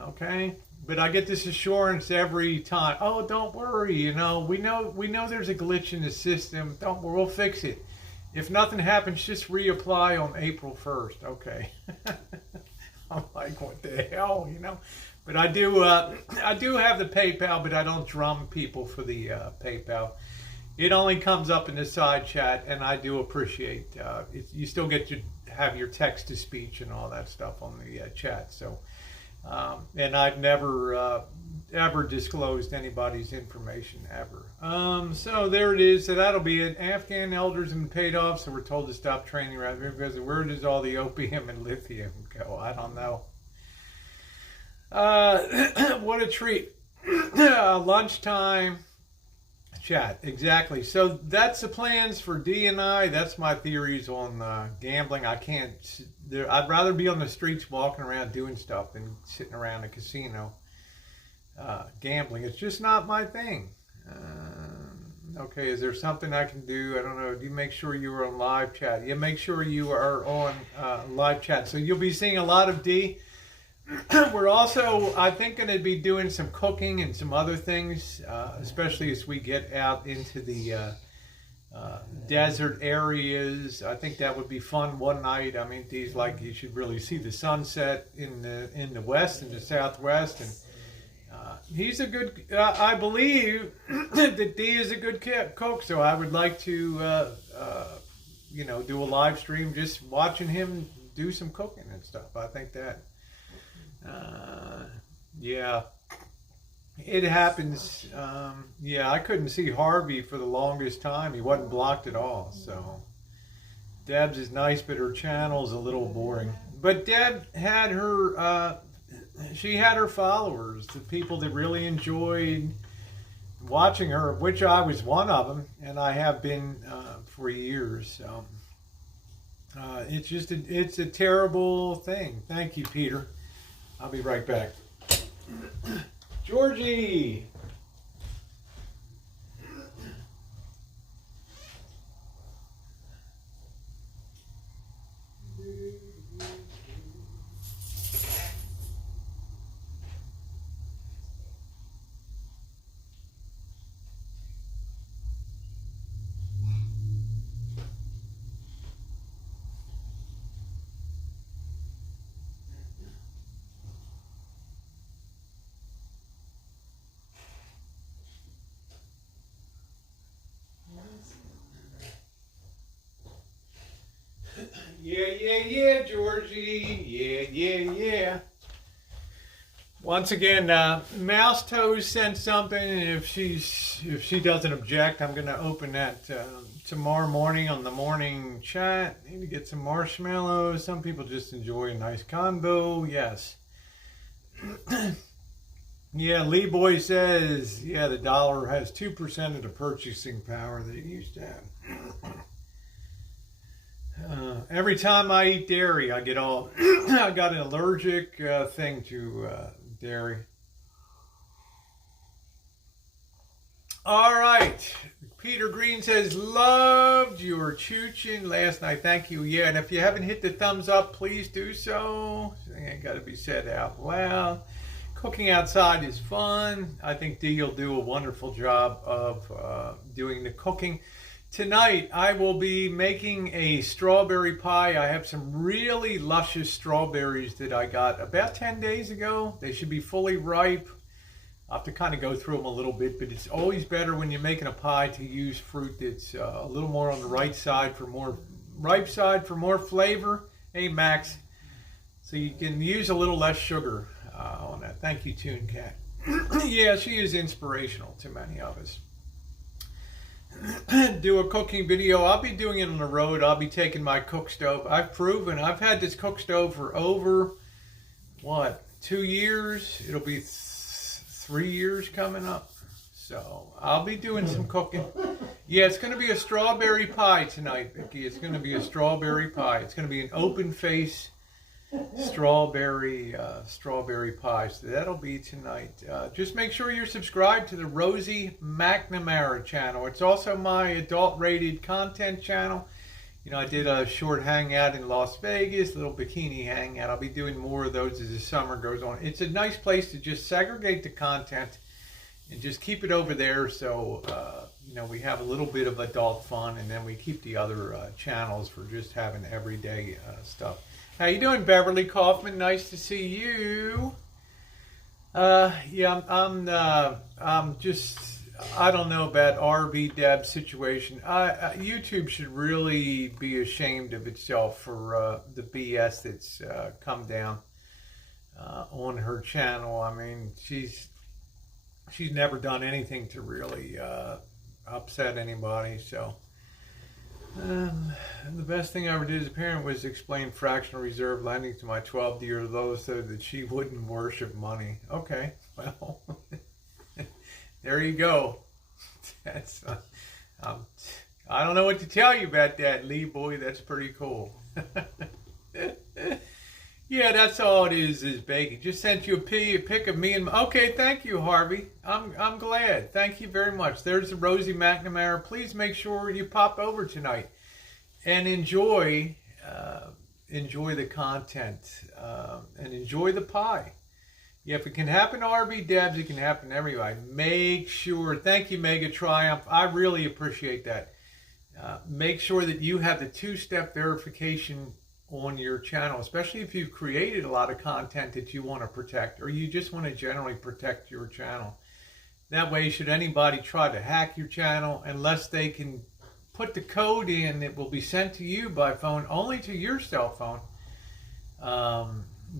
Okay? But I get this assurance every time. Oh, don't worry, you know, we know there's a glitch in the system. Don't worry, we'll fix it. If nothing happens, just reapply on April 1st. Okay. I'm like, what the hell, you know? But I do have the PayPal, but I don't drum people for the PayPal. It only comes up in the side chat, and I do appreciate you still get to have your text to speech and all that stuff on the chat. So, and I've never ever disclosed anybody's information ever. So there it is. So that'll be it. Afghan elders have been paid off, so we're told to stop training right here because where does all the opium and lithium go? I don't know. What a treat. Lunchtime chat. Exactly. So that's the plans for D and I. That's my theories on gambling. I can't. I'd rather be on the streets walking around doing stuff than sitting around a casino gambling. It's just not my thing. Okay, is there something I can do? I don't know. Do you make sure you are on live chat? Yeah, make sure you are on live chat. So you'll be seeing a lot of D. We're also, I think, going to be doing some cooking and some other things, especially as we get out into the desert areas. I think that would be fun one night. I mean, D's like, you should really see the sunset in the west and the southwest. And he's a good, I believe that D is a good cook. So I would like to, you know, do a live stream just watching him do some cooking and stuff. I think that. Yeah, it happens. Yeah, I couldn't see Harvey for the longest time. He wasn't blocked at all. So Debs is nice, but her channel's a little boring. But Deb had her, she had her followers, the people that really enjoyed watching her, of which I was one of them, and I have been for years. So it's just it's a terrible thing. Thank you, Peter. I'll be right back. Georgie! Yeah, Georgie. Yeah. Once again, Mouse Toes sent something, and if she doesn't object, I'm going to open that tomorrow morning on the morning chat. Need to get some marshmallows. Some people just enjoy a nice combo. Yes. Yeah, Lee Boy says, yeah, the dollar has 2% of the purchasing power that it used to have. Every time I eat dairy, I get all, I got an allergic thing to dairy. All right. Peter Green says, loved your choo-chin last night. Thank you. Yeah, and if you haven't hit the thumbs up, please do so. It got to be said out loud. Cooking outside is fun. I think Dee will do a wonderful job of doing the cooking. Tonight, I will be making a strawberry pie. I have some really luscious strawberries that I got about 10 days ago. They should be fully ripe. I'll have to kind of go through them a little bit, but it's always better when you're making a pie to use fruit that's a little more on the ripe side for more flavor. Hey, Max. So you can use a little less sugar on that. Thank you, Toon Cat. Yeah, she is inspirational to many of us. Do a cooking video. I'll be doing it on the road. I'll be taking my cook stove. I've had this cook stove for over, 2 years? It'll be 3 years coming up. So I'll be doing some cooking. Yeah, it's going to be a strawberry pie tonight, Vicki. It's going to be a strawberry pie. It's going to be an open face strawberry pie. So that'll be tonight. Just make sure you're subscribed to the Rosie McNamara channel. It's also my adult rated content channel. You know, I did a short hangout in Las Vegas, little bikini hangout. I'll be doing more of those as the summer goes on. It's a nice place to just segregate the content and just keep it over there. So, you know, we have a little bit of adult fun, and then we keep the other channels for just having everyday stuff. How you doing, Beverly Kaufman? Nice to see you. Yeah, I'm just, I don't know about RB Deb's situation. YouTube should really be ashamed of itself for the BS that's come down on her channel. I mean, she's never done anything to really upset anybody, so. The best thing I ever did as a parent was explain fractional reserve lending to my 12-year-old so that she wouldn't worship money. Okay, well, there you go. That's I don't know what to tell you about that, Lee boy. That's pretty cool. Yeah, that's all it is baking. Just sent you a pic of me and okay, thank you, Harvey. I'm glad. Thank you very much. There's the Rosie McNamara. Please make sure you pop over tonight and enjoy the content and enjoy the pie. Yeah, if it can happen to RB Debs, it can happen to everybody. Make sure. Thank you, Mega Triumph. I really appreciate that. Make sure that you have the two-step verification on your channel, especially if you've created a lot of content that you want to protect, or you just want to generally protect your channel. That way, should anybody try to hack your channel, unless they can put the code in that will be sent to you by phone, only to your cell phone,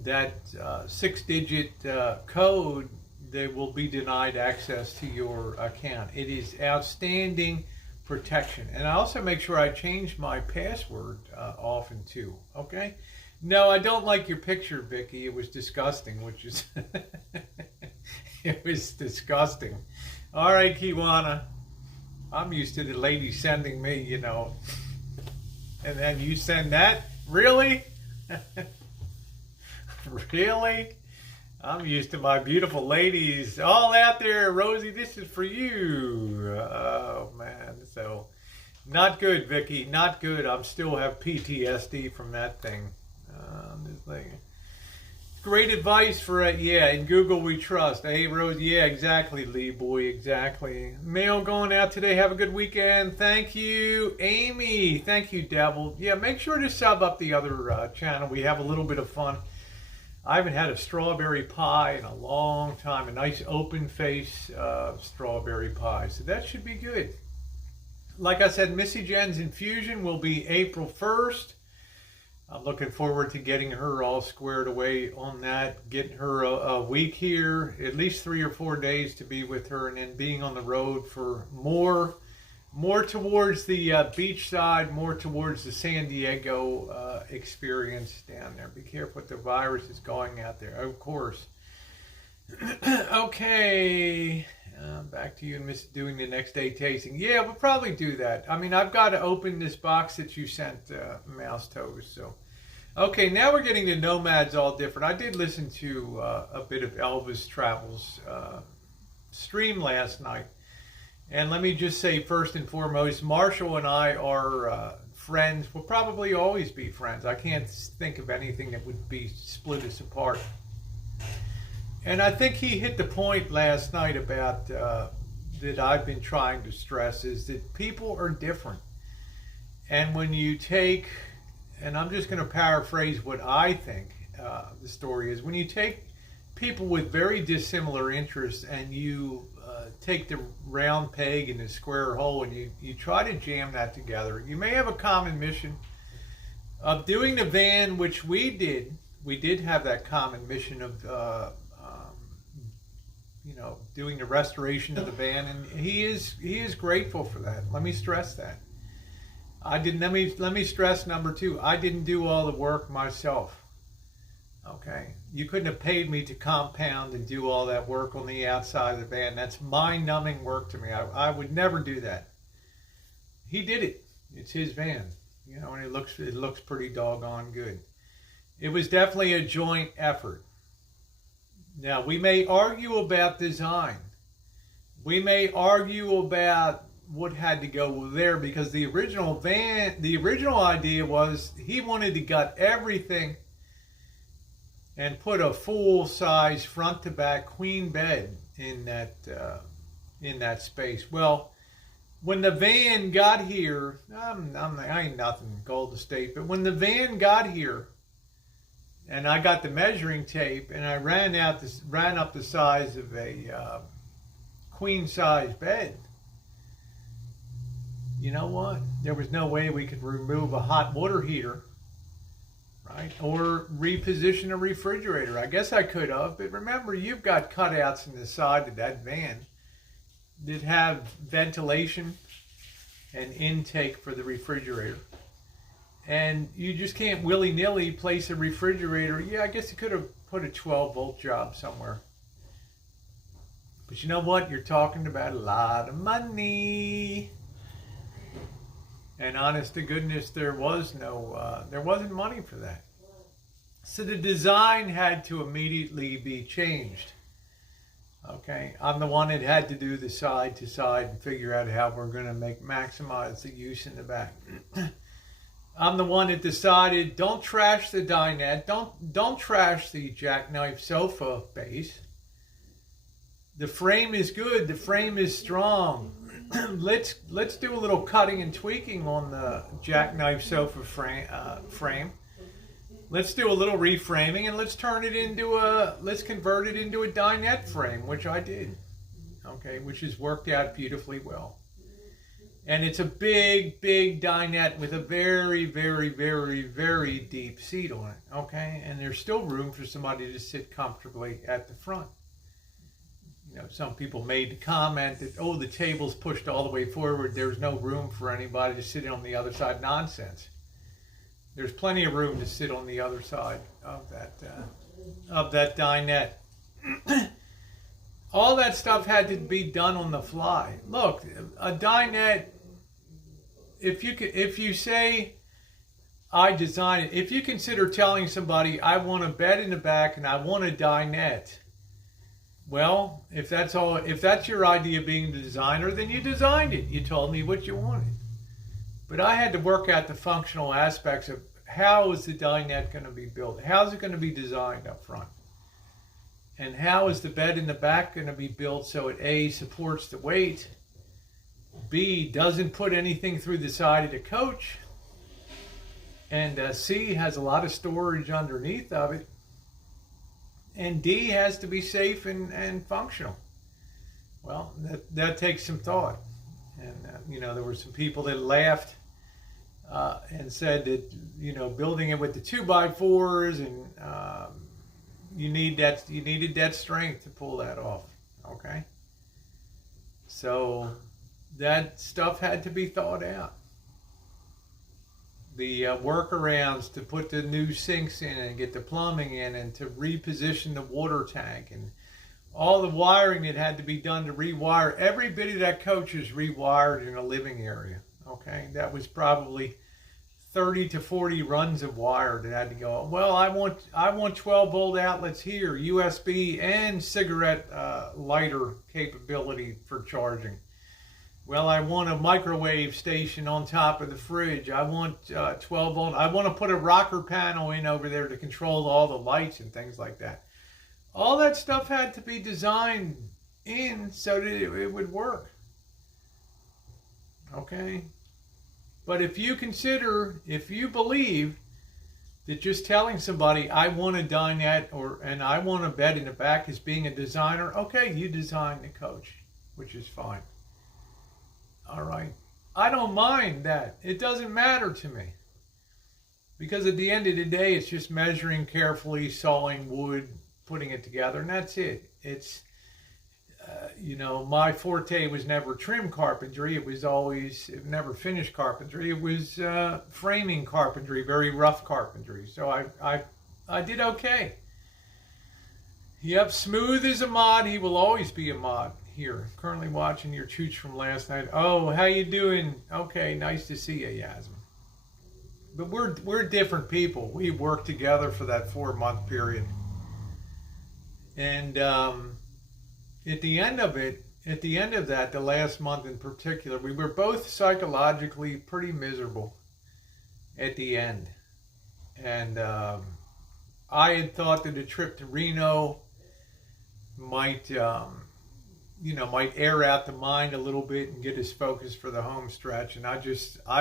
that 6-digit code, they will be denied access to your account. It is outstanding protection. And I also make sure I change my password often too. Okay? No, I don't like your picture, Vicky. It was disgusting, which is it was disgusting. All right, Kiwana. I'm used to the lady sending me, you know, and then you send that? Really? Really? I'm used to my beautiful ladies all out there. Rosie, this is for you. Oh, man. So, not good, Vicky. Not good. I still have PTSD from that thing. This thing. Great advice for it. Yeah, in Google we trust. Hey, Rosie. Yeah, exactly, Lee boy. Exactly. Mail going out today. Have a good weekend. Thank you, Amy. Thank you, Devil. Yeah, make sure to sub up the other channel. We have a little bit of fun. I haven't had a strawberry pie in a long time. A nice open face strawberry pie. So that should be good. Like I said, Missy Jen's infusion will be April 1st. I'm looking forward to getting her all squared away on that. Getting her a week here, at least 3 or 4 days to be with her, and then being on the road for more towards the beach side, more towards the San Diego experience down there. Be careful what the virus is going out there, of course. Okay, back to you and Miss doing the next day tasting. Yeah, we'll probably do that. I mean, I've got to open this box that you sent, Mouse Toes. So, okay, now we're getting to Nomads all different. I did listen to a bit of Elvis Travels stream last night. And let me just say, first and foremost, Marshall and I are friends. We'll probably always be friends. I can't think of anything that would be split us apart. And I think he hit the point last night about that I've been trying to stress, is that people are different. And when you take, and I'm just going to paraphrase what I think the story is, when you take people with very dissimilar interests, and you take the round peg in the square hole and you try to jam that together. You may have a common mission of doing the van, which we did. We did have that common mission of doing the restoration of the van, and he is grateful for that. Let me stress that. Let me stress number two. I didn't do all the work myself. Okay, you couldn't have paid me to compound and do all that work on the outside of the van. That's mind-numbing work to me. I would never do that. He did it. It's his van, and it looks pretty doggone good. It was definitely a joint effort. Now, we may argue about design. We may argue about what had to go there, because the original idea was he wanted to gut everything and put a full-size front-to-back queen bed in that space. Well, when the van got here, I ain't nothing Golden State, but when the van got here, and I got the measuring tape, and I ran up the size of a queen-size bed. You know what? There was no way we could remove a hot water heater, right? Or reposition a refrigerator. I guess I could have, but remember, you've got cutouts in the side of that van that have ventilation and intake for the refrigerator. And you just can't willy-nilly place a refrigerator. Yeah, I guess you could have put a 12-volt job somewhere. But you know what? You're talking about a lot of money. And honest to goodness, there wasn't money for that. So the design had to immediately be changed. Okay, I'm the one that had to do the side to side and figure out how we're going to maximize the use in the back. I'm the one that decided, don't trash the dinette, don't trash the jackknife sofa base. The frame is good, the frame is strong. Let's do a little cutting and tweaking on the jackknife sofa frame. Let's do a little reframing, and let's convert it into a dinette frame, which I did. Okay, which has worked out beautifully well. And it's a big, big dinette with a very, very, very, very deep seat on it. Okay, and there's still room for somebody to sit comfortably at the front. Some people made the comment that, oh, the table's pushed all the way forward. There's no room for anybody to sit on the other side. Nonsense. There's plenty of room to sit on the other side of that dinette. All that stuff had to be done on the fly. Look, a dinette, if you say I design it, if you consider telling somebody I want a bed in the back and I want a dinette, well, if that's your idea of being the designer, then you designed it. You told me what you wanted. But I had to work out the functional aspects of how is the dinette going to be built? How is it going to be designed up front? And how is the bed in the back going to be built so it A, supports the weight, B, doesn't put anything through the side of the coach, and C, has a lot of storage underneath of it, and D, has to be safe and functional. Well, that takes some thought. And, there were some people that laughed and said that, building it with the 2x4s and you needed that strength to pull that off. Okay. So that stuff had to be thought out. The workarounds to put the new sinks in and get the plumbing in and to reposition the water tank and all the wiring that had to be done to rewire. Every bit of that coach is rewired in a living area. Okay, that was probably 30 to 40 runs of wire that had to go. Well, I want 12 volt outlets here, USB and cigarette lighter capability for charging. Well, I want a microwave station on top of the fridge. I want 12 volt. I want to put a rocker panel in over there to control all the lights and things like that. All that stuff had to be designed in so that it would work. Okay? But if you believe that just telling somebody I want to dinette and I want a bed in the back as being a designer. Okay, you design the coach, which is fine. All right. I don't mind that. It doesn't matter to me. Because at the end of the day, it's just measuring carefully, sawing wood, putting it together, and that's it. It's, my forte was never trim carpentry. It never finished carpentry. It was framing carpentry, very rough carpentry. So I did okay. Yep, smooth as a mod. He will always be a mod. Here, currently watching your chooch from last night. Oh, how you doing? Okay, nice to see you, Yasmin. But we're different people. We worked together for that 4-month period. And at the end of that, the last month in particular, we were both psychologically pretty miserable at the end. And I had thought that a trip to Reno might air out the mind a little bit and get us focused for the home stretch. And I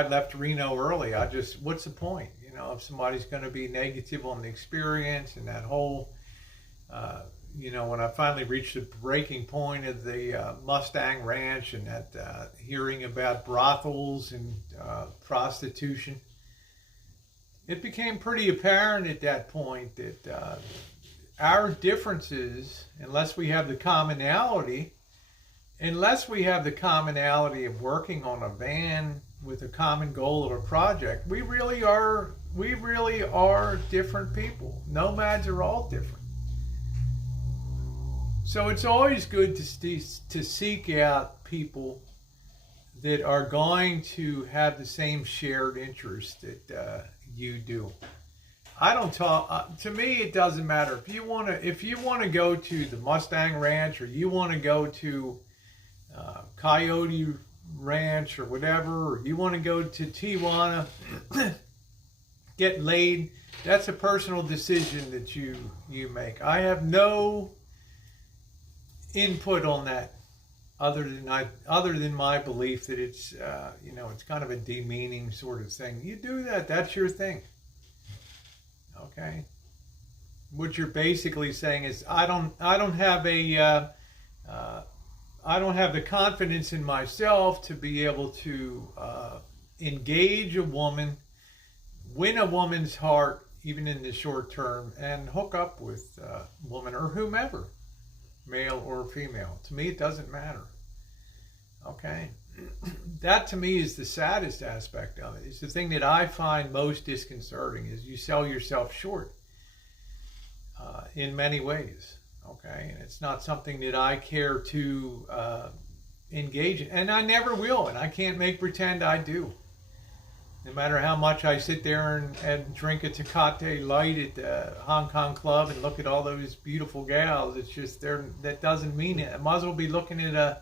left Reno early. What's the point? If somebody's going to be negative on the experience and that whole, when I finally reached the breaking point of the Mustang Ranch and that hearing about brothels and prostitution, it became pretty apparent at that point that our differences, unless we have the commonality of working on a van with a common goal of a project, we really are different people. Nomads are all different. So it's always good to seek out people that are going to have the same shared interest that you do. I don't talk. To me, it doesn't matter if you want to go to the Mustang Ranch or you want to go to Coyote Ranch or whatever, or you want to go to Tijuana, get laid. That's a personal decision that you make. I have no input on that, other than my belief that it's it's kind of a demeaning sort of thing. You do that. That's your thing. Okay. What you're basically saying is I don't have the confidence in myself to be able to engage a woman, win a woman's heart, even in the short term, and hook up with a woman or whomever, male or female. To me, it doesn't matter. Okay? That to me is the saddest aspect of it. It's the thing that I find most disconcerting is you sell yourself short in many ways. Okay? And it's not something that I care to engage in. And I never will. And I can't make pretend I do. No matter how much I sit there and drink a Tecate Light at the Hong Kong Club and look at all those beautiful gals, it's just that doesn't mean it. I might as well be looking at a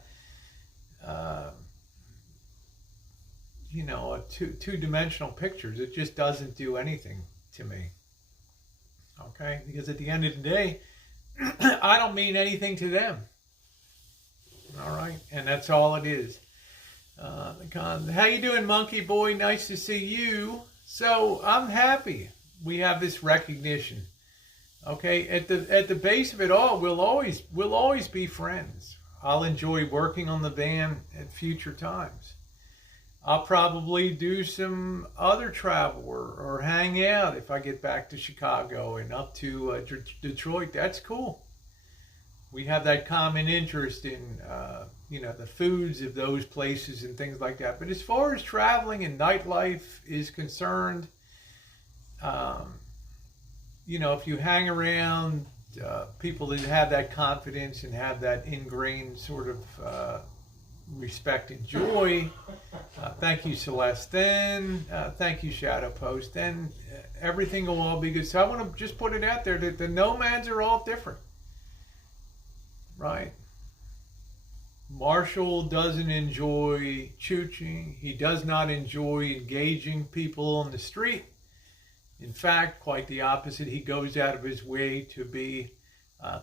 two-dimensional pictures. It just doesn't do anything to me. Okay? Because at the end of the day, I don't mean anything to them. All right? And that's all it is. How you doing, Monkey Boy? Nice to see you. So I'm happy we have this recognition. Okay? At the base of it all, we'll always be friends. I'll enjoy working on the van at future times. I'll probably do some other travel or hang out if I get back to Chicago and up to Detroit. That's cool. We have that common interest in, the foods of those places and things like that. But as far as traveling and nightlife is concerned, if you hang around people that have that confidence and have that ingrained sort of respect and joy. Thank you, Celeste. Then thank you, Shadow Post. Then everything will all be good. So I want to just put it out there that the nomads are all different, right? Marshall doesn't enjoy chooching. He does not enjoy engaging people on the street. In fact, quite the opposite. He goes out of his way to be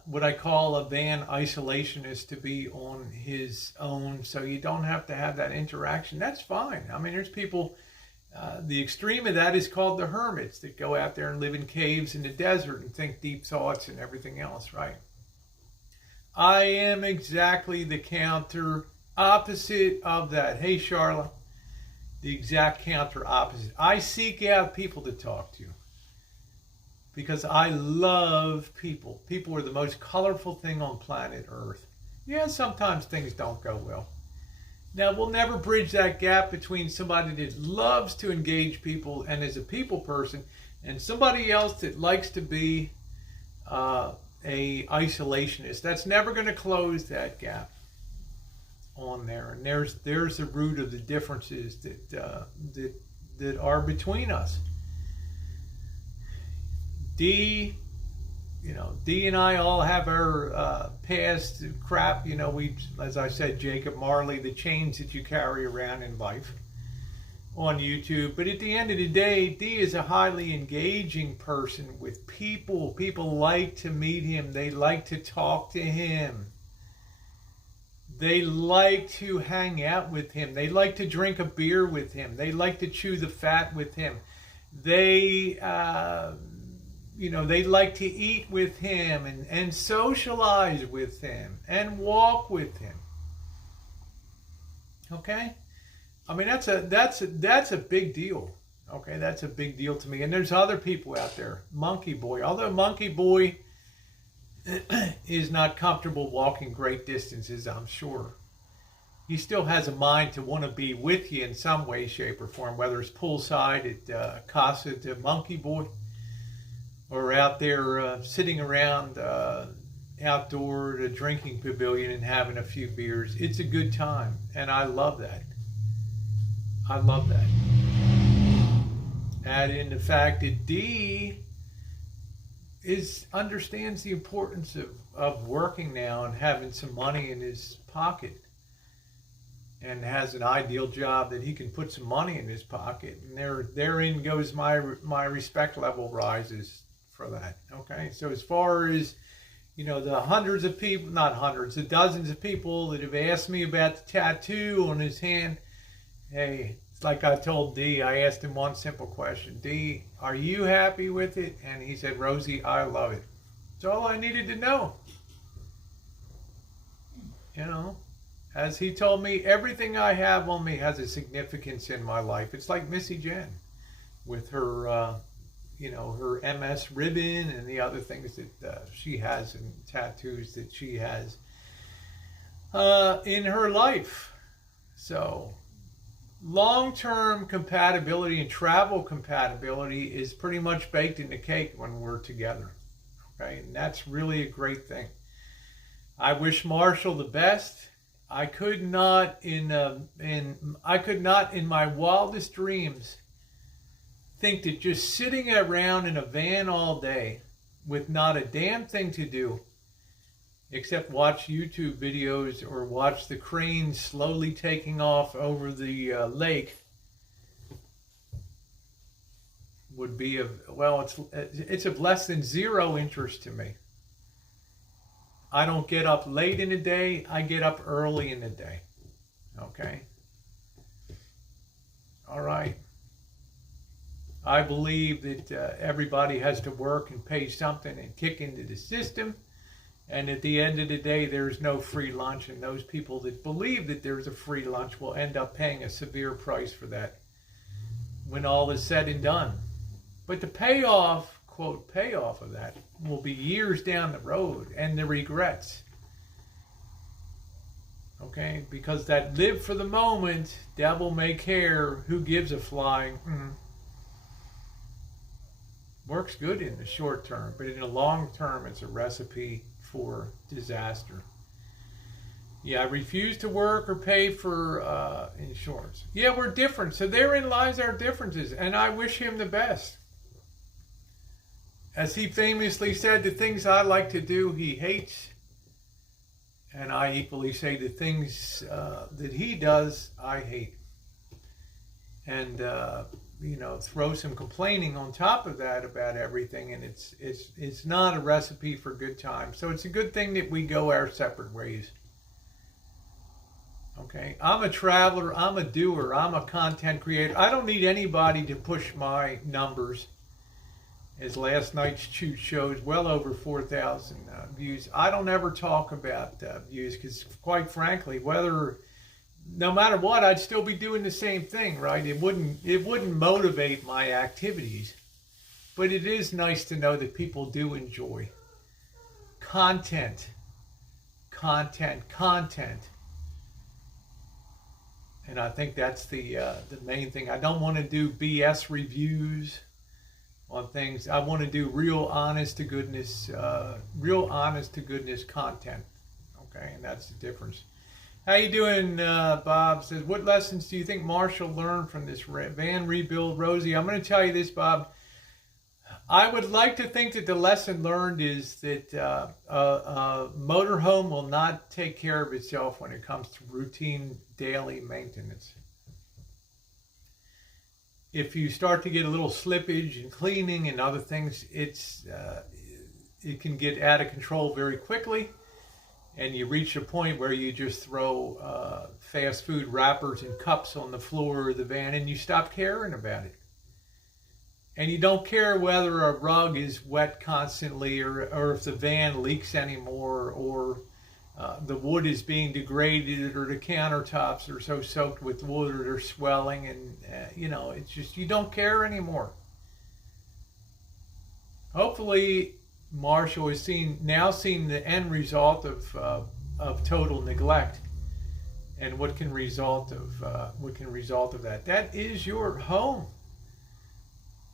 what I call a van isolationist, to be on his own, so you don't have to have that interaction. That's fine. I mean, there's people The extreme of that is called the hermits that go out there and live in caves in the desert and think deep thoughts and everything else, right? I am exactly the counter opposite of that. Hey, Charlotte, the exact counter opposite. I seek out people to talk to because I love people. People are the most colorful thing on planet Earth. Yeah, sometimes things don't go well. Now, we'll never bridge that gap between somebody that loves to engage people and is a people person and somebody else that likes to be a isolationist. That's never going to close that gap on there. And there's the root of the differences that are between us. D and I all have our past crap. We, as I said, Jacob Marley, the chains that you carry around in life on YouTube. But at the end of the day, D is a highly engaging person with people. People like to meet him. They like to talk to him. They like to hang out with him. They like to drink a beer with him. They like to chew the fat with him. They like to eat with him and socialize with him and walk with him. Okay? I mean, that's a big deal. Okay, that's a big deal to me. And there's other people out there. Monkey Boy. Although Monkey Boy is not comfortable walking great distances, I'm sure, he still has a mind to want to be with you in some way, shape, or form, whether it's poolside at Casa de Monkey Boy, or out there sitting around outdoor at a drinking pavilion and having a few beers. It's a good time, and I love that. I love that. Add in the fact that D understands the importance of working now and having some money in his pocket, and has an ideal job that he can put some money in his pocket, and therein goes my respect level rises for that. Okay, so as far as the hundreds of people, not hundreds, the dozens of people that have asked me about the tattoo on his hand, hey, it's like I told D. I asked him one simple question: D, are you happy with it? And he said, Rosie, I love it. That's all I needed to know. As he told me, everything I have on me has a significance in my life. It's like Missy Jen with her her MS ribbon and the other things that she has, and tattoos that she has in her life. So long-term compatibility and travel compatibility is pretty much baked in the cake when we're together. Okay, and that's really a great thing. I wish Marshall the best. I could not in my wildest dreams think that just sitting around in a van all day with not a damn thing to do except watch YouTube videos or watch the cranes slowly taking off over the lake would be it's of less than zero interest to me. I don't get up late in the day. I get up early in the day. Okay? All right. I believe that everybody has to work and pay something and kick into the system. And at the end of the day, there's no free lunch. And those people that believe that there's a free lunch will end up paying a severe price for that when all is said and done. But the payoff, quote, payoff of that will be years down the road, and the regrets. Okay? Because that live for the moment, devil may care, who gives a flying, works good in the short term, but in the long term, it's a recipe for disaster. Yeah, I refuse to work or pay for insurance. Yeah, we're different, so therein lies our differences, and I wish him the best. As he famously said, the things I like to do, he hates, and I equally say the things that he does, I hate. And throw some complaining on top of that about everything, and it's not a recipe for good time. So it's a good thing that we go our separate ways. Okay, I'm a traveler, I'm a doer, I'm a content creator. I don't need anybody to push my numbers. As last night's shoot shows, well over 4,000 views. I don't ever talk about views because, quite frankly, no matter what, I'd still be doing the same thing, right? It wouldn't motivate my activities, but it is nice to know that people do enjoy content. And I think that's the main thing. I don't want to do BS reviews on things. I want to do real honest to goodness content. Okay, and that's the difference. How you doing, Bob? Says, what lessons do you think Marshall learned from this van rebuild, Rosie? I'm going to tell you this, Bob. I would like to think that the lesson learned is that a motorhome will not take care of itself when it comes to routine daily maintenance. If you start to get a little slippage and cleaning and other things, it can get out of control very quickly, and you reach a point where you just throw fast food wrappers and cups on the floor of the van, and you stop caring about it. And you don't care whether a rug is wet constantly, or if the van leaks anymore, or the wood is being degraded, or the countertops are so soaked with wood, or they're swelling, and it's just, you don't care anymore. Hopefully, Marshall has now seen the end result of total neglect, and what can result of that. That is your home.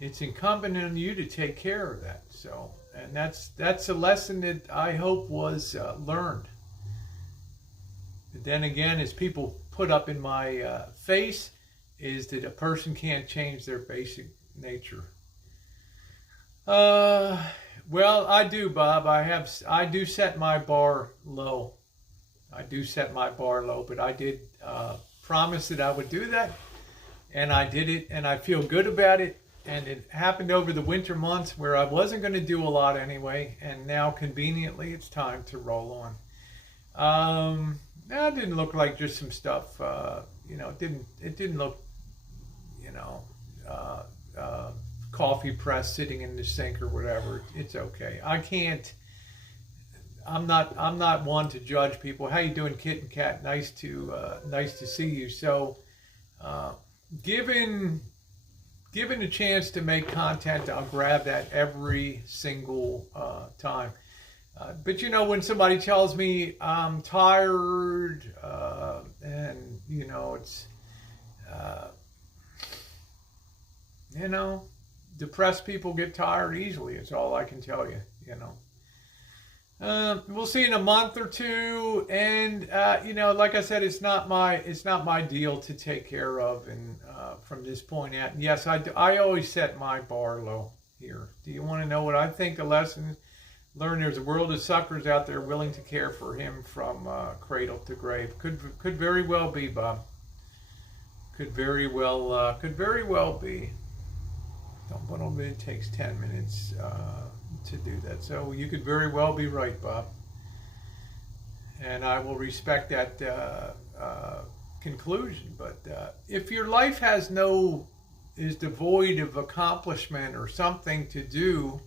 It's incumbent on you to take care of that. So, and that's a lesson that I hope was learned. But then again, as people put up in my face, is that a person can't change their basic nature. Well, I do, Bob. I do set my bar low. But I did promise that I would do that, and I did it, and I feel good about it. And it happened over the winter months where I wasn't going to do a lot anyway, and now conveniently it's time to roll on. That didn't look like just some stuff. It didn't look, coffee press sitting in the sink or whatever. It's okay. I'm not one to judge people. How you doing, Kit and Cat? Nice to see you. So, given a chance to make content, I'll grab that every single time. But when somebody tells me I'm tired, and it's, depressed people get tired easily. It's all I can tell you. We'll see in a month or two, and like I said, it's not my deal to take care of, and from this point out, yes, I always set my bar low here. Do you want to know what I think the lesson learned? There's a world of suckers out there willing to care for him from cradle to grave. Could very well be, Bob. Could very well be. But it takes 10 minutes to do that. So you could very well be right, Bob. And I will respect that conclusion. But if your life is devoid of accomplishment or something to do,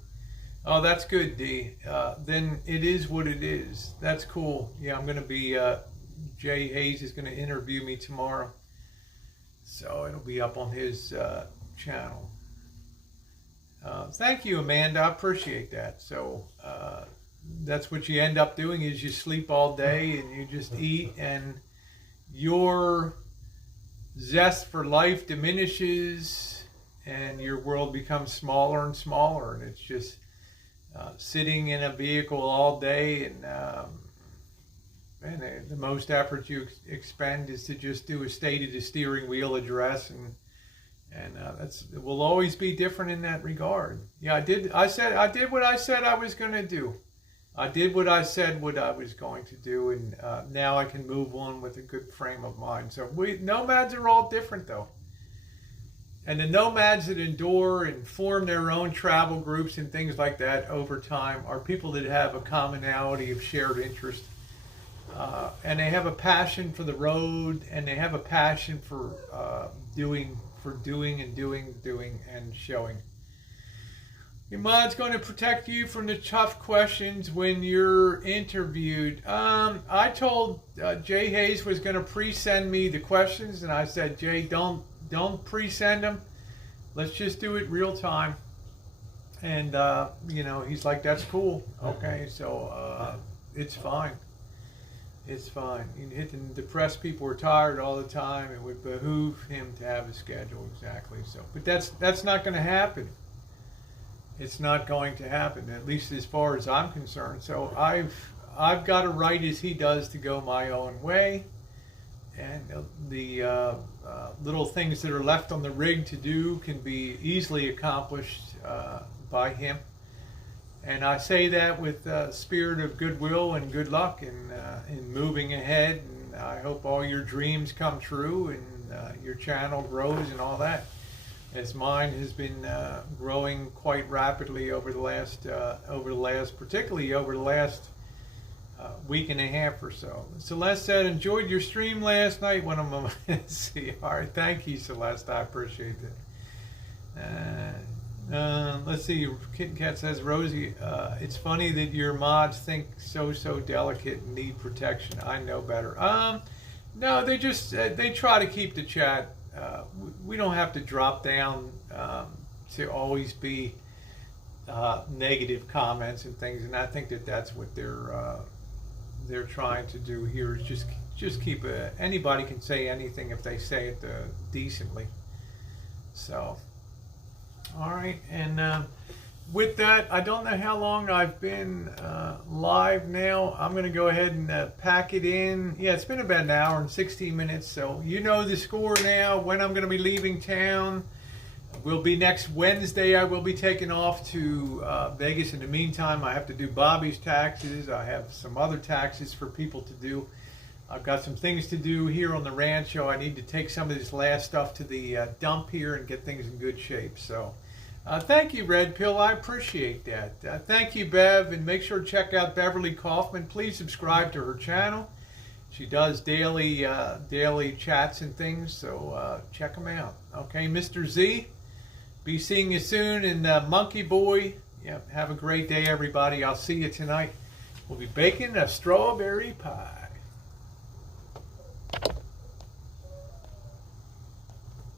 oh, that's good, D. Then it is what it is. That's cool. Yeah, I'm going to be, Jay Hayes is going to interview me tomorrow. So it'll be up on his channel. Thank you, Amanda. I appreciate that. So that's what you end up doing, is you sleep all day and you just eat, and your zest for life diminishes and your world becomes smaller and smaller, and it's just sitting in a vehicle all day, and the most effort you expend is to just do a state of the steering wheel address, and it will always be different in that regard. Yeah, I did what I said I was going to do. I did what I said what I was going to do, and now I can move on with a good frame of mind. So nomads are all different, though. And the nomads that endure and form their own travel groups and things like that over time are people that have a commonality of shared interest. and they have a passion for the road, and they have a passion for doing and showing. Your mod's going to protect you from the tough questions when you're interviewed. I told Jay Hayes was going to pre-send me the questions, and I said, Jay, don't pre-send them. Let's just do it real time. And he's like, that's cool. Okay, so it's fine. It's fine. Depressed people are tired all the time. It would behoove him to have a schedule, exactly. So, but that's not going to happen. It's not going to happen, at least as far as I'm concerned. So I've got a right as he does to go my own way, and the little things that are left on the rig to do can be easily accomplished by him. And I say that with a spirit of goodwill and good luck in moving ahead. And I hope all your dreams come true and your channel grows and all that, as mine has been growing quite rapidly over the last, particularly over the last week and a half or so. Celeste said, enjoyed your stream last night. When I'm see, all right, thank you, Celeste. I appreciate that. Let's see. Kitten Cat says, Rosie, it's funny that your mods think so delicate and need protection. I know better. No, they just they try to keep the chat. We don't have to drop down to always be negative comments and things, and I think that's what they're trying to do here, is just keep anybody can say anything if they say it decently. So, all right, and with that, I don't know how long I've been live now. I'm going to go ahead and pack it in. Yeah, it's been about an hour and 16 minutes, so you know the score now. When I'm going to be leaving town will be next Wednesday. I will be taking off to Vegas. In the meantime, I have to do Bobby's taxes. I have some other taxes for people to do. I've got some things to do here on the rancho. I need to take some of this last stuff to the dump here and get things in good shape. So thank you, Red Pill. I appreciate that. Thank you, Bev. And make sure to check out Beverly Kaufman. Please subscribe to her channel. She does daily chats and things, so check them out. Okay, Mr. Z, be seeing you soon. And Monkey Boy, yeah, have a great day, everybody. I'll see you tonight. We'll be baking a strawberry pie.